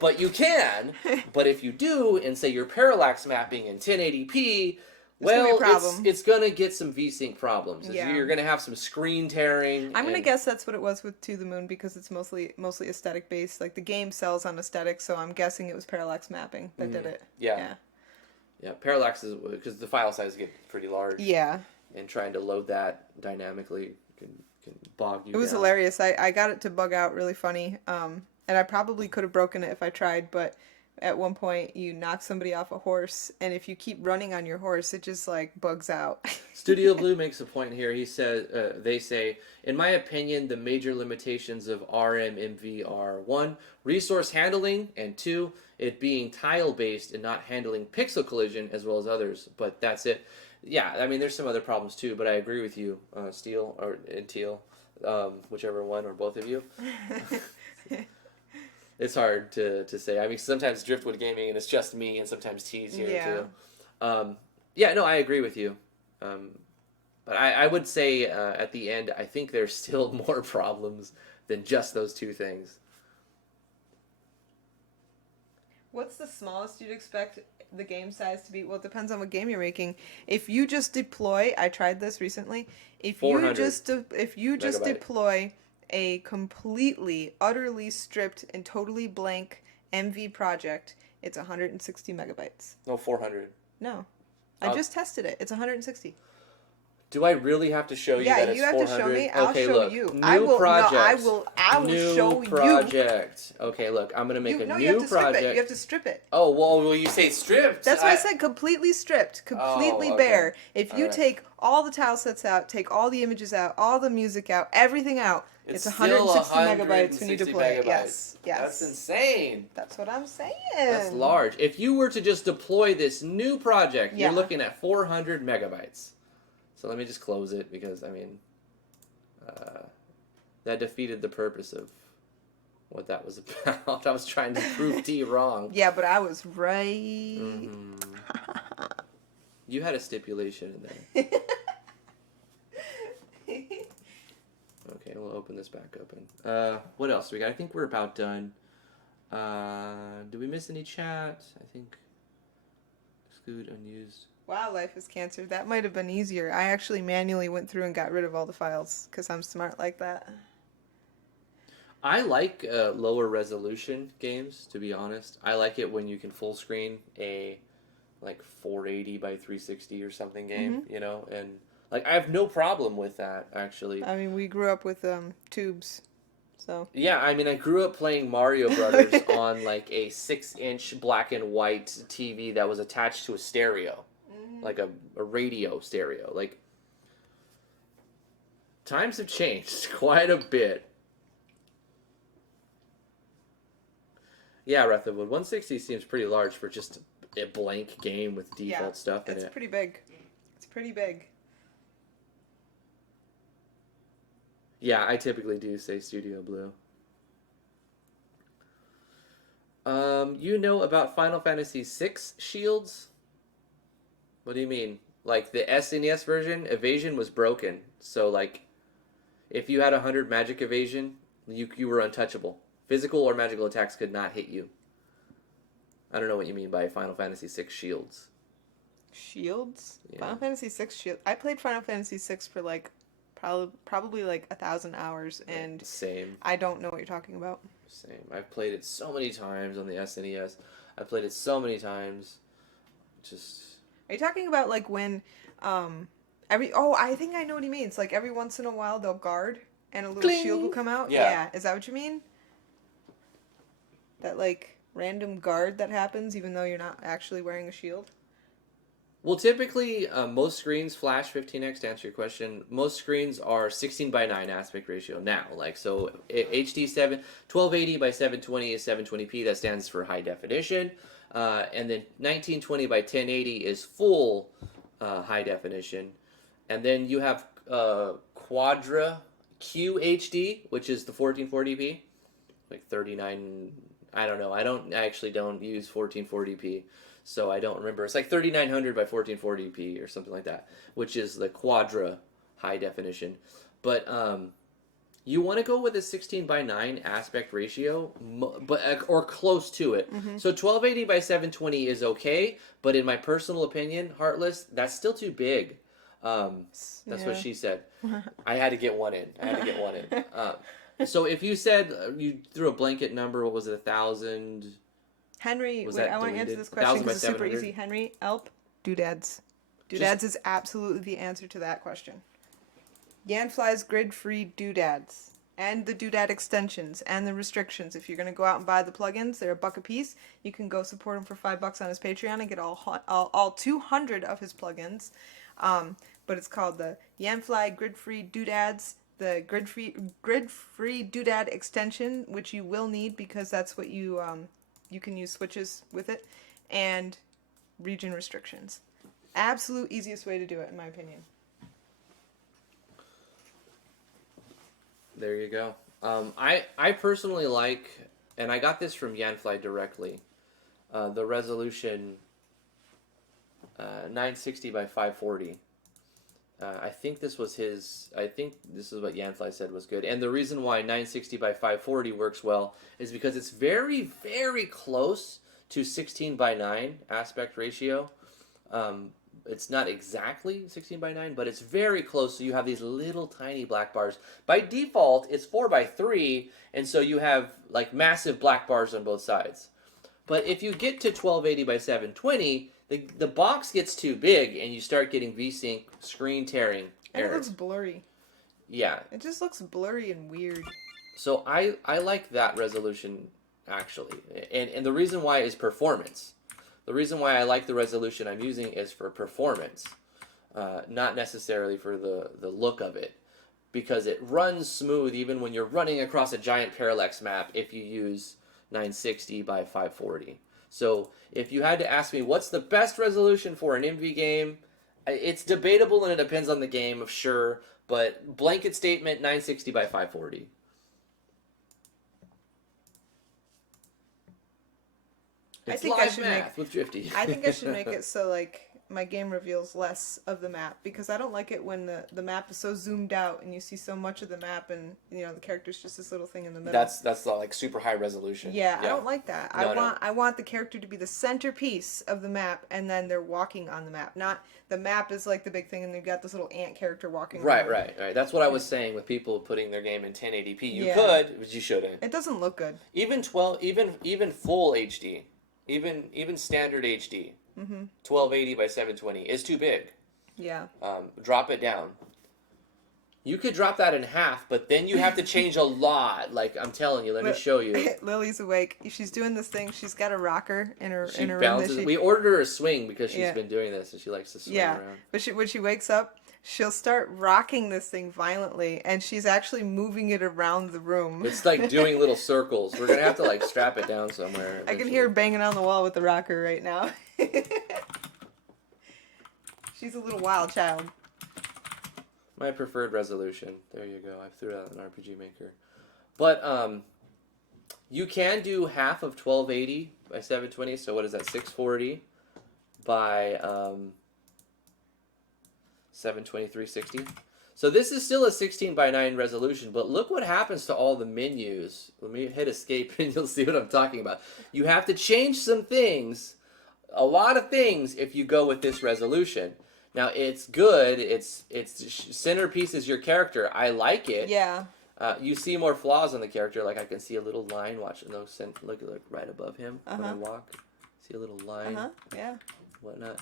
But you can. But if you do, and say you're parallax mapping in 1080p. It's going to get some VSync problems. Yeah. You're going to have some screen tearing. I'm going to guess that's what it was with To the Moon because it's mostly aesthetic based. Like the game sells on aesthetic, so I'm guessing it was parallax mapping that did it. Yeah. Parallax is because the file size get pretty large. Yeah. And trying to load that dynamically can bog you down. It was hilarious. I got it to bug out really funny. And I probably could have broken it if I tried, but at one point you knock somebody off a horse, and if you keep running on your horse, it just like bugs out. Studio Blue makes a point here. He says, they say, in my opinion, the major limitations of RMMV are 1, resource handling, and 2, it being tile-based and not handling pixel collision as well as others. But that's it. Yeah, I mean, there's some other problems too, but I agree with you, Steel, or Teal, whichever one, or both of you. It's hard to say. I mean, sometimes Driftwood Gaming, and it's just me, and sometimes T's here too. Yeah, no, I agree with you. But I would say at the end, I think there's still more problems than just those two things. What's the smallest you'd expect the game size to be? Well, it depends on what game you're making. If you just deploy, I tried this recently. If you just deploy a completely, utterly stripped and totally blank MV project, it's 160 megabytes. No, 400. No. I just tested it. It's 160. Do I really have to show you that it's 400? Yeah, you have to show me. I'll show you. New project. No, I will show you. New project. Okay, look, I'm going to make a new project. You have to strip it. Oh, well, you say stripped. That's why I said completely stripped, completely bare. If you take all the tile sets out, take all the images out, all the music out, everything out, it's 160 megabytes when you deploy it. Yes. That's insane. That's what I'm saying. That's large. If you were to just deploy this new project, you're looking at 400 megabytes. So let me just close it because, I mean, that defeated the purpose of what that was about. I was trying to prove T wrong. Yeah, but I was right. Mm-hmm. You had a stipulation in there. Okay, we'll open this back open. What else we got? I think we're about done. Did we miss any chat? I think exclude unused. Wildlife is cancer. That might have been easier. I actually manually went through and got rid of all the files because I'm smart like that. I like lower resolution games, to be honest. I like it when you can full screen a like 480 by 360 or something game, you know, and like I have no problem with that actually. I mean, we grew up with tubes. So. Yeah, I mean, I grew up playing Mario Brothers on like a 6-inch black and white TV that was attached to a stereo. Like a radio stereo. Like, times have changed quite a bit. Yeah, Wrath of Wood. 160 seems pretty large for just a blank game with default stuff in it. It's pretty big. It's pretty big. Yeah, I typically do say Studio Blue. You know about Final Fantasy VI shields? What do you mean? Like, the SNES version, evasion was broken. So, like, if you had 100 magic evasion, you were untouchable. Physical or magical attacks could not hit you. I don't know what you mean by Final Fantasy VI shields. Shields? Yeah. Final Fantasy VI shield. I played Final Fantasy VI for, like, probably like 1,000 hours, and Same. I don't know what you're talking about. Same. I've played it so many times on the SNES. I've played it so many times. Just... Are you talking about like when I think I know what he means. Like every once in a while they'll guard and a little shield will come out? Yeah. Is that what you mean? That like random guard that happens even though you're not actually wearing a shield? Well, typically, most screens flash 15x, to answer your question. Most screens are 16:9 aspect ratio now. Like, so HD 1280 by 720 is 720p. That stands for high definition. And then 1920 by 1080 is full high definition. And then you have Quadra QHD, which is the 1440p. Like 39, I don't know. I actually don't use 1440p. So I don't remember. It's like 3900 by 1440p or something like that, which is the Quadra high definition. But you want to go with a 16:9 aspect ratio, or close to it. Mm-hmm. So 1280 by 720 is okay, but in my personal opinion, Heartless, that's still too big. That's what she said. I had to get one in. So if you said you threw a blanket number, what was it, 1,000? Henry, wait, I want to answer this question because it's super easy. Henry, Elp, doodads. Doodads is absolutely the answer to that question. Yanfly's grid-free doodads. And the doodad extensions and the restrictions. If you're going to go out and buy the plugins, they're $1 a piece. You can go support him for $5 on his Patreon and get all 200 of his plugins. But it's called the Yanfly Grid-Free Doodads, the grid-free doodad extension, which you will need because that's what you can use switches with it, and region restrictions. Absolute easiest way to do it, in my opinion. There you go. I personally like, and I got this from Yanfly directly, the resolution 960 by 540. I think this was his. I think this is what Yanfly said was good. And the reason why 960 by 540 works well is because it's very, very close to 16 by 9 aspect ratio. It's not exactly 16 by 9, but it's very close. So you have these little tiny black bars. By default, it's 4 by 3, and so you have like massive black bars on both sides. But if you get to 1280 by 720, the box gets too big, and you start getting VSync screen tearing errors. And it looks blurry. Yeah. It just looks blurry and weird. So I like that resolution, actually. And the reason why is performance. The reason why I like the resolution I'm using is for performance, not necessarily for the look of it, because it runs smooth even when you're running across a giant parallax map if you use 960 by 540. So if you had to ask me what's the best resolution for an MV game, it's debatable and it depends on the game, sure, but blanket statement 960 by 540. It's I think live I should math with Drifty. I think I should make it so like my game reveals less of the map, because I don't like it when the map is so zoomed out and you see so much of the map and the character's just this little thing in the middle. That's the like super high resolution. Yeah, I don't like that. No, I want the character to be the centerpiece of the map, and then they're walking on the map. Not the map is like the big thing and they've got this little ant character walking around. Right. That's what I was saying with people putting their game in 1080p. You could, but you shouldn't. It doesn't look good. Even full HD, even standard HD. 1280 by 720 is too big. Yeah. Drop it down. You could drop that in half, but then you have to change a lot. Like, I'm telling you, let me show you. Lily's awake. She's doing this thing. She's got a rocker in her room. Bounces. We ordered her a swing because she's been doing this, and she likes to swing around. But when she wakes up, she'll start rocking this thing violently, and she's actually moving it around the room. It's like doing little circles. We're going to have to, like, strap it down somewhere. Eventually. I can hear her banging on the wall with the rocker right now. She's a little wild child. My preferred resolution. There you go. I threw it out in RPG Maker. But you can do half of 1280 by 720. So what is that? 640 by 720 360. So this is still a 16 by 9 resolution, but look what happens to all the menus. Let me hit escape and you'll see what I'm talking about. You have to change some things, a lot of things, if you go with this resolution. Now, it's good. It's centerpiece is your character. I like it. Yeah. You see more flaws on the character. Like I can see a little line. Watch. No, look right above him when I walk. See a little line. Yeah. Whatnot.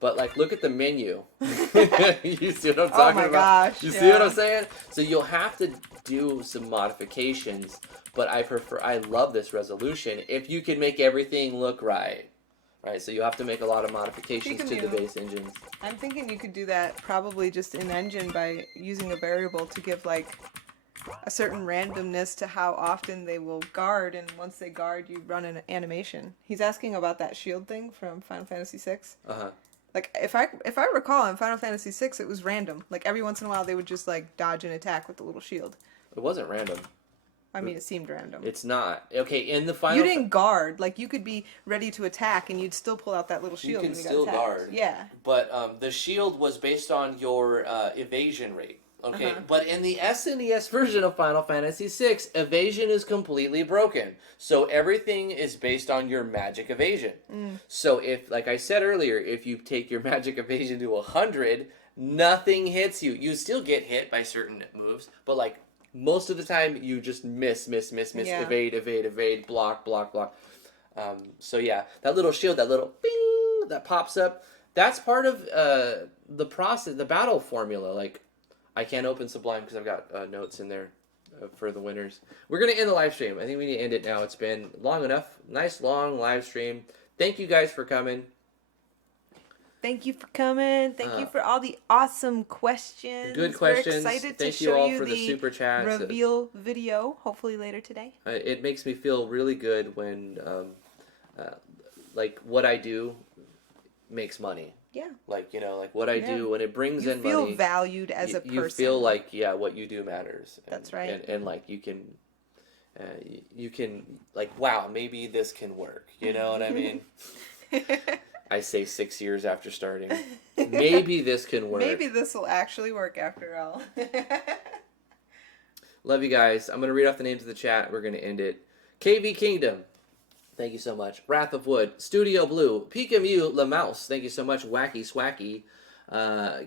But like, look at the menu. You see what I'm talking about? Oh my gosh. You see what I'm saying? So you'll have to do some modifications. But I love this resolution if you can make everything look right. Right, so you have to make a lot of modifications to the base engines. I'm thinking you could do that probably just in engine by using a variable to give like a certain randomness to how often they will guard, and once they guard, you run an animation. He's asking about that shield thing from Final Fantasy VI. Like if I recall in Final Fantasy VI, it was random. Like every once in a while, they would just like dodge an attack with the little shield. It wasn't random. I mean, it seemed random. It's not. Okay, in the final... You didn't guard. Like, you could be ready to attack, and you'd still pull out that little shield. You can still guard. Yeah. But the shield was based on your evasion rate. Okay, but in the SNES version of Final Fantasy VI, evasion is completely broken. So everything is based on your magic evasion. So if, like I said earlier, if you take your magic evasion to 100, nothing hits you. You still get hit by certain moves, but like... Most of the time, you just miss, evade, block. So yeah, that little shield, that little bing that pops up, that's part of the process, the battle formula. Like, I can't open Sublime because I've got notes in there for the winners. We're going to end the live stream. I think we need to end it now. It's been long enough. Nice long live stream. Thank you guys for coming. Thank you for coming. Thank you for all the awesome questions. Good questions. We're excited Thank to you show all you for the super chats. reveal video, hopefully later today. It makes me feel really good when, like, what I do makes money. Yeah. Like, you know, like what I do when it brings in money. You feel valued as a person. You feel like, yeah, what you do matters. That's right. And like, you can, like, wow, maybe this can work. You know what I mean? I say 6 years after starting. Maybe this can work. Maybe this will actually work after all. Love you guys. I'm going to read off the names of the chat. We're going to end it. KV Kingdom. Thank you so much. Wrath of Wood. Studio Blue. Pikamu La Mouse. Thank you so much. Wacky Swacky.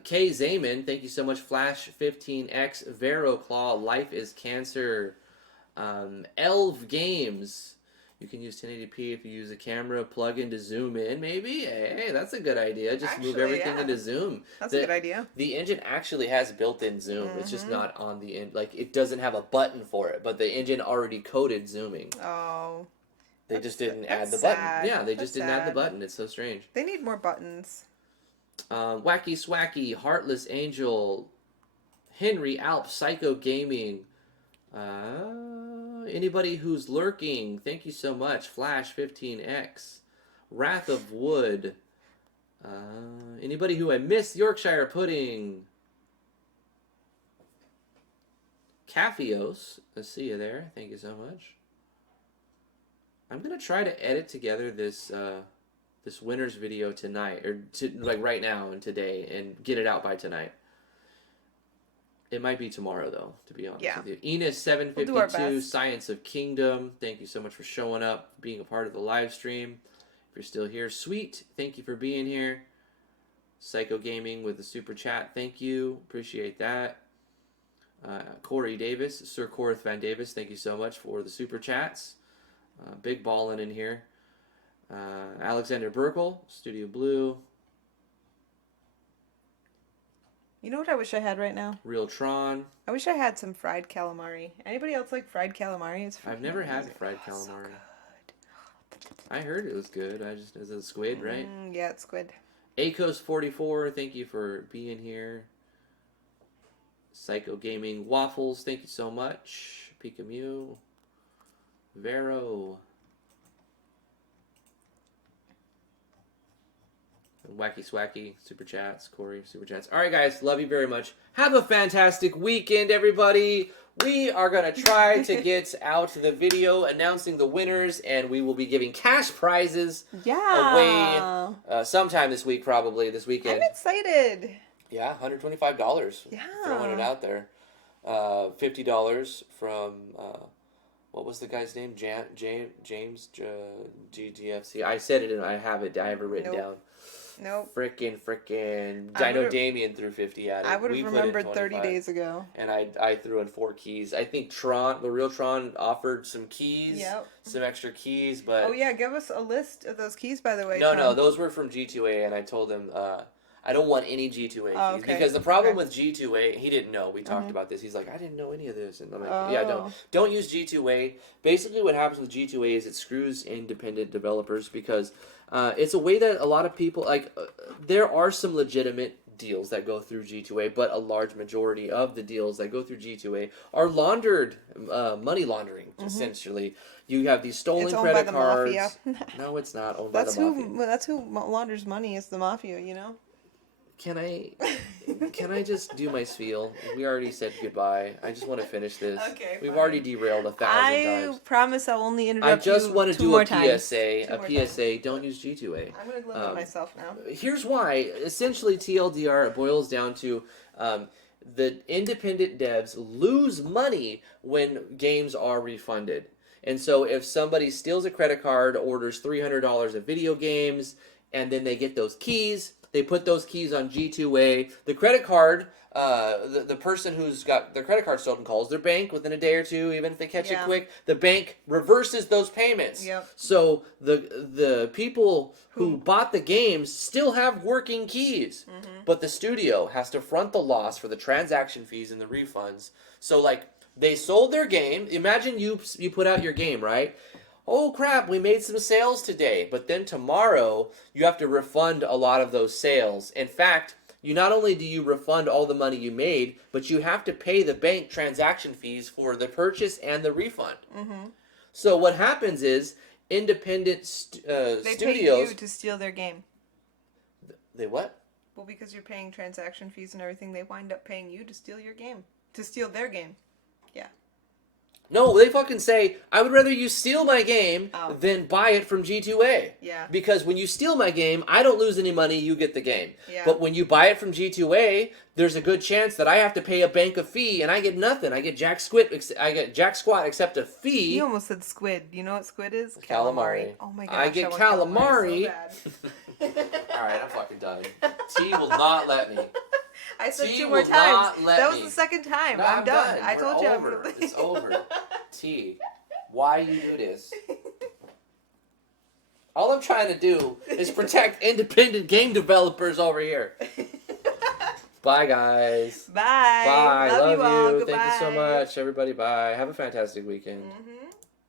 K Zayman. Thank you so much. Flash 15X. Vero Claw. Life is Cancer. Elv Games. You can use 1080p if you use a camera plug-in to zoom in, maybe? Hey, that's a good idea. Just move everything into zoom. That's a good idea. The engine actually has built-in zoom. It's just not on the end. Like, it doesn't have a button for it, but the engine already coded zooming. Oh. They just didn't add the sad. button. Yeah, they That's just didn't add the button. It's so strange. They need more buttons. Wacky Swacky, Heartless Angel, Henry Alp, Psycho Gaming, anybody who's lurking, thank you so much. Flash 15X, Wrath of Wood, anybody who I missed, Yorkshire Pudding, Cafios, I see you there. Thank you so much. I'm gonna try to edit together this this winner's video tonight, or like right now and today, and get it out by tonight. It might be tomorrow though, to be honest with you. Enos 752, Science of Kingdom. Thank you so much for showing up, being a part of the live stream. If you're still here, sweet. Thank you for being here. Psycho Gaming with the super chat. Thank you, appreciate that. Corey Davis, Sir Corith Van Davis. Thank you so much for the super chats. Big ballin' in here. Alexander Burkle, Studio Blue. You know what I wish I had right now? Real Tron. I wish I had some fried calamari. Anybody else like fried calamari? I've never had fried calamari. So good. I heard it was good. Is it squid, right? Yeah, it's squid. Acos44, thank you for being here. Psycho Gaming Waffles, thank you so much. Pikamu. Vero. And Wacky Swacky, super chats. Corey, super chats. All right, guys, love you very much. Have a fantastic weekend, everybody. We are going to try to get out the video announcing the winners, and we will be giving cash prizes away sometime this week, probably this weekend. I'm excited. Yeah, $125. Yeah. Throwing it out there. $50 from... what was the guy's name? James GGFC. I said it and I have it written down. Nope. Frickin'. I know Damien threw 50 at it. I would have remembered 30 days ago. And I threw in 4 keys. I think Tron, the real Tron, offered some keys. Yep. Some extra keys, but... Oh yeah, give us a list of those keys, by the way. No, those were from G2A, and I told him... I don't want any G2A keys. Because the problem with G2A, he didn't know. We talked about this. He's like, I didn't know any of this. And I'm like, yeah, don't use G2A. Basically what happens with G2A is it screws independent developers because it's a way that a lot of people, there are some legitimate deals that go through G2A, but a large majority of the deals that go through G2A are laundered, money laundering, essentially. You have these stolen credit cards. It's owned by the mafia. No, it's not owned by the mafia. That's who launders money is the mafia, you know? Can I just do my spiel? We already said goodbye. I just want to finish this. Okay. We've already derailed 1,000 times. I promise I'll only interrupt you. I just want to do a PSA. A PSA. Don't use G2A. I'm going to limit myself now. Here's why. Essentially, TLDR, it boils down to the independent devs lose money when games are refunded. And so if somebody steals a credit card, orders $300 of video games, and then they get those keys. They put those keys on G2A. The credit card, the person who's got their credit card stolen calls their bank within a day or two, even if they catch it quick. The bank reverses those payments. Yep. So the people who bought the games still have working keys, but the studio has to front the loss for the transaction fees and the refunds. So like they sold their game. Imagine you put out your game, right? Oh crap, we made some sales today, but then tomorrow you have to refund a lot of those sales. In fact, you not only do you refund all the money you made, but you have to pay the bank transaction fees for the purchase and the refund. So what happens is independent they studios... pay you to steal their game. They what? Well, because you're paying transaction fees and everything, they wind up paying you to steal your game. To steal their game. Yeah. No, they fucking say, I would rather you steal my game than buy it from G2A. Yeah. Because when you steal my game, I don't lose any money, you get the game. Yeah. But when you buy it from G2A, there's a good chance that I have to pay a bank a fee and I get nothing. I get jack squat except a fee. You almost said squid. You know what squid is? Calamari. Oh my gosh. I get want calamari. so bad. Alright, I'm fucking done. T will not let me. I said T 2 more will times. not let That was me. the second time. No, I'm done. I We're told you. over. It's over. T, why you do this? All I'm trying to do is protect independent game developers over here. Bye, guys. Bye. Bye. Love you all. Thank you so Goodbye. much, everybody. Bye. Have a fantastic weekend.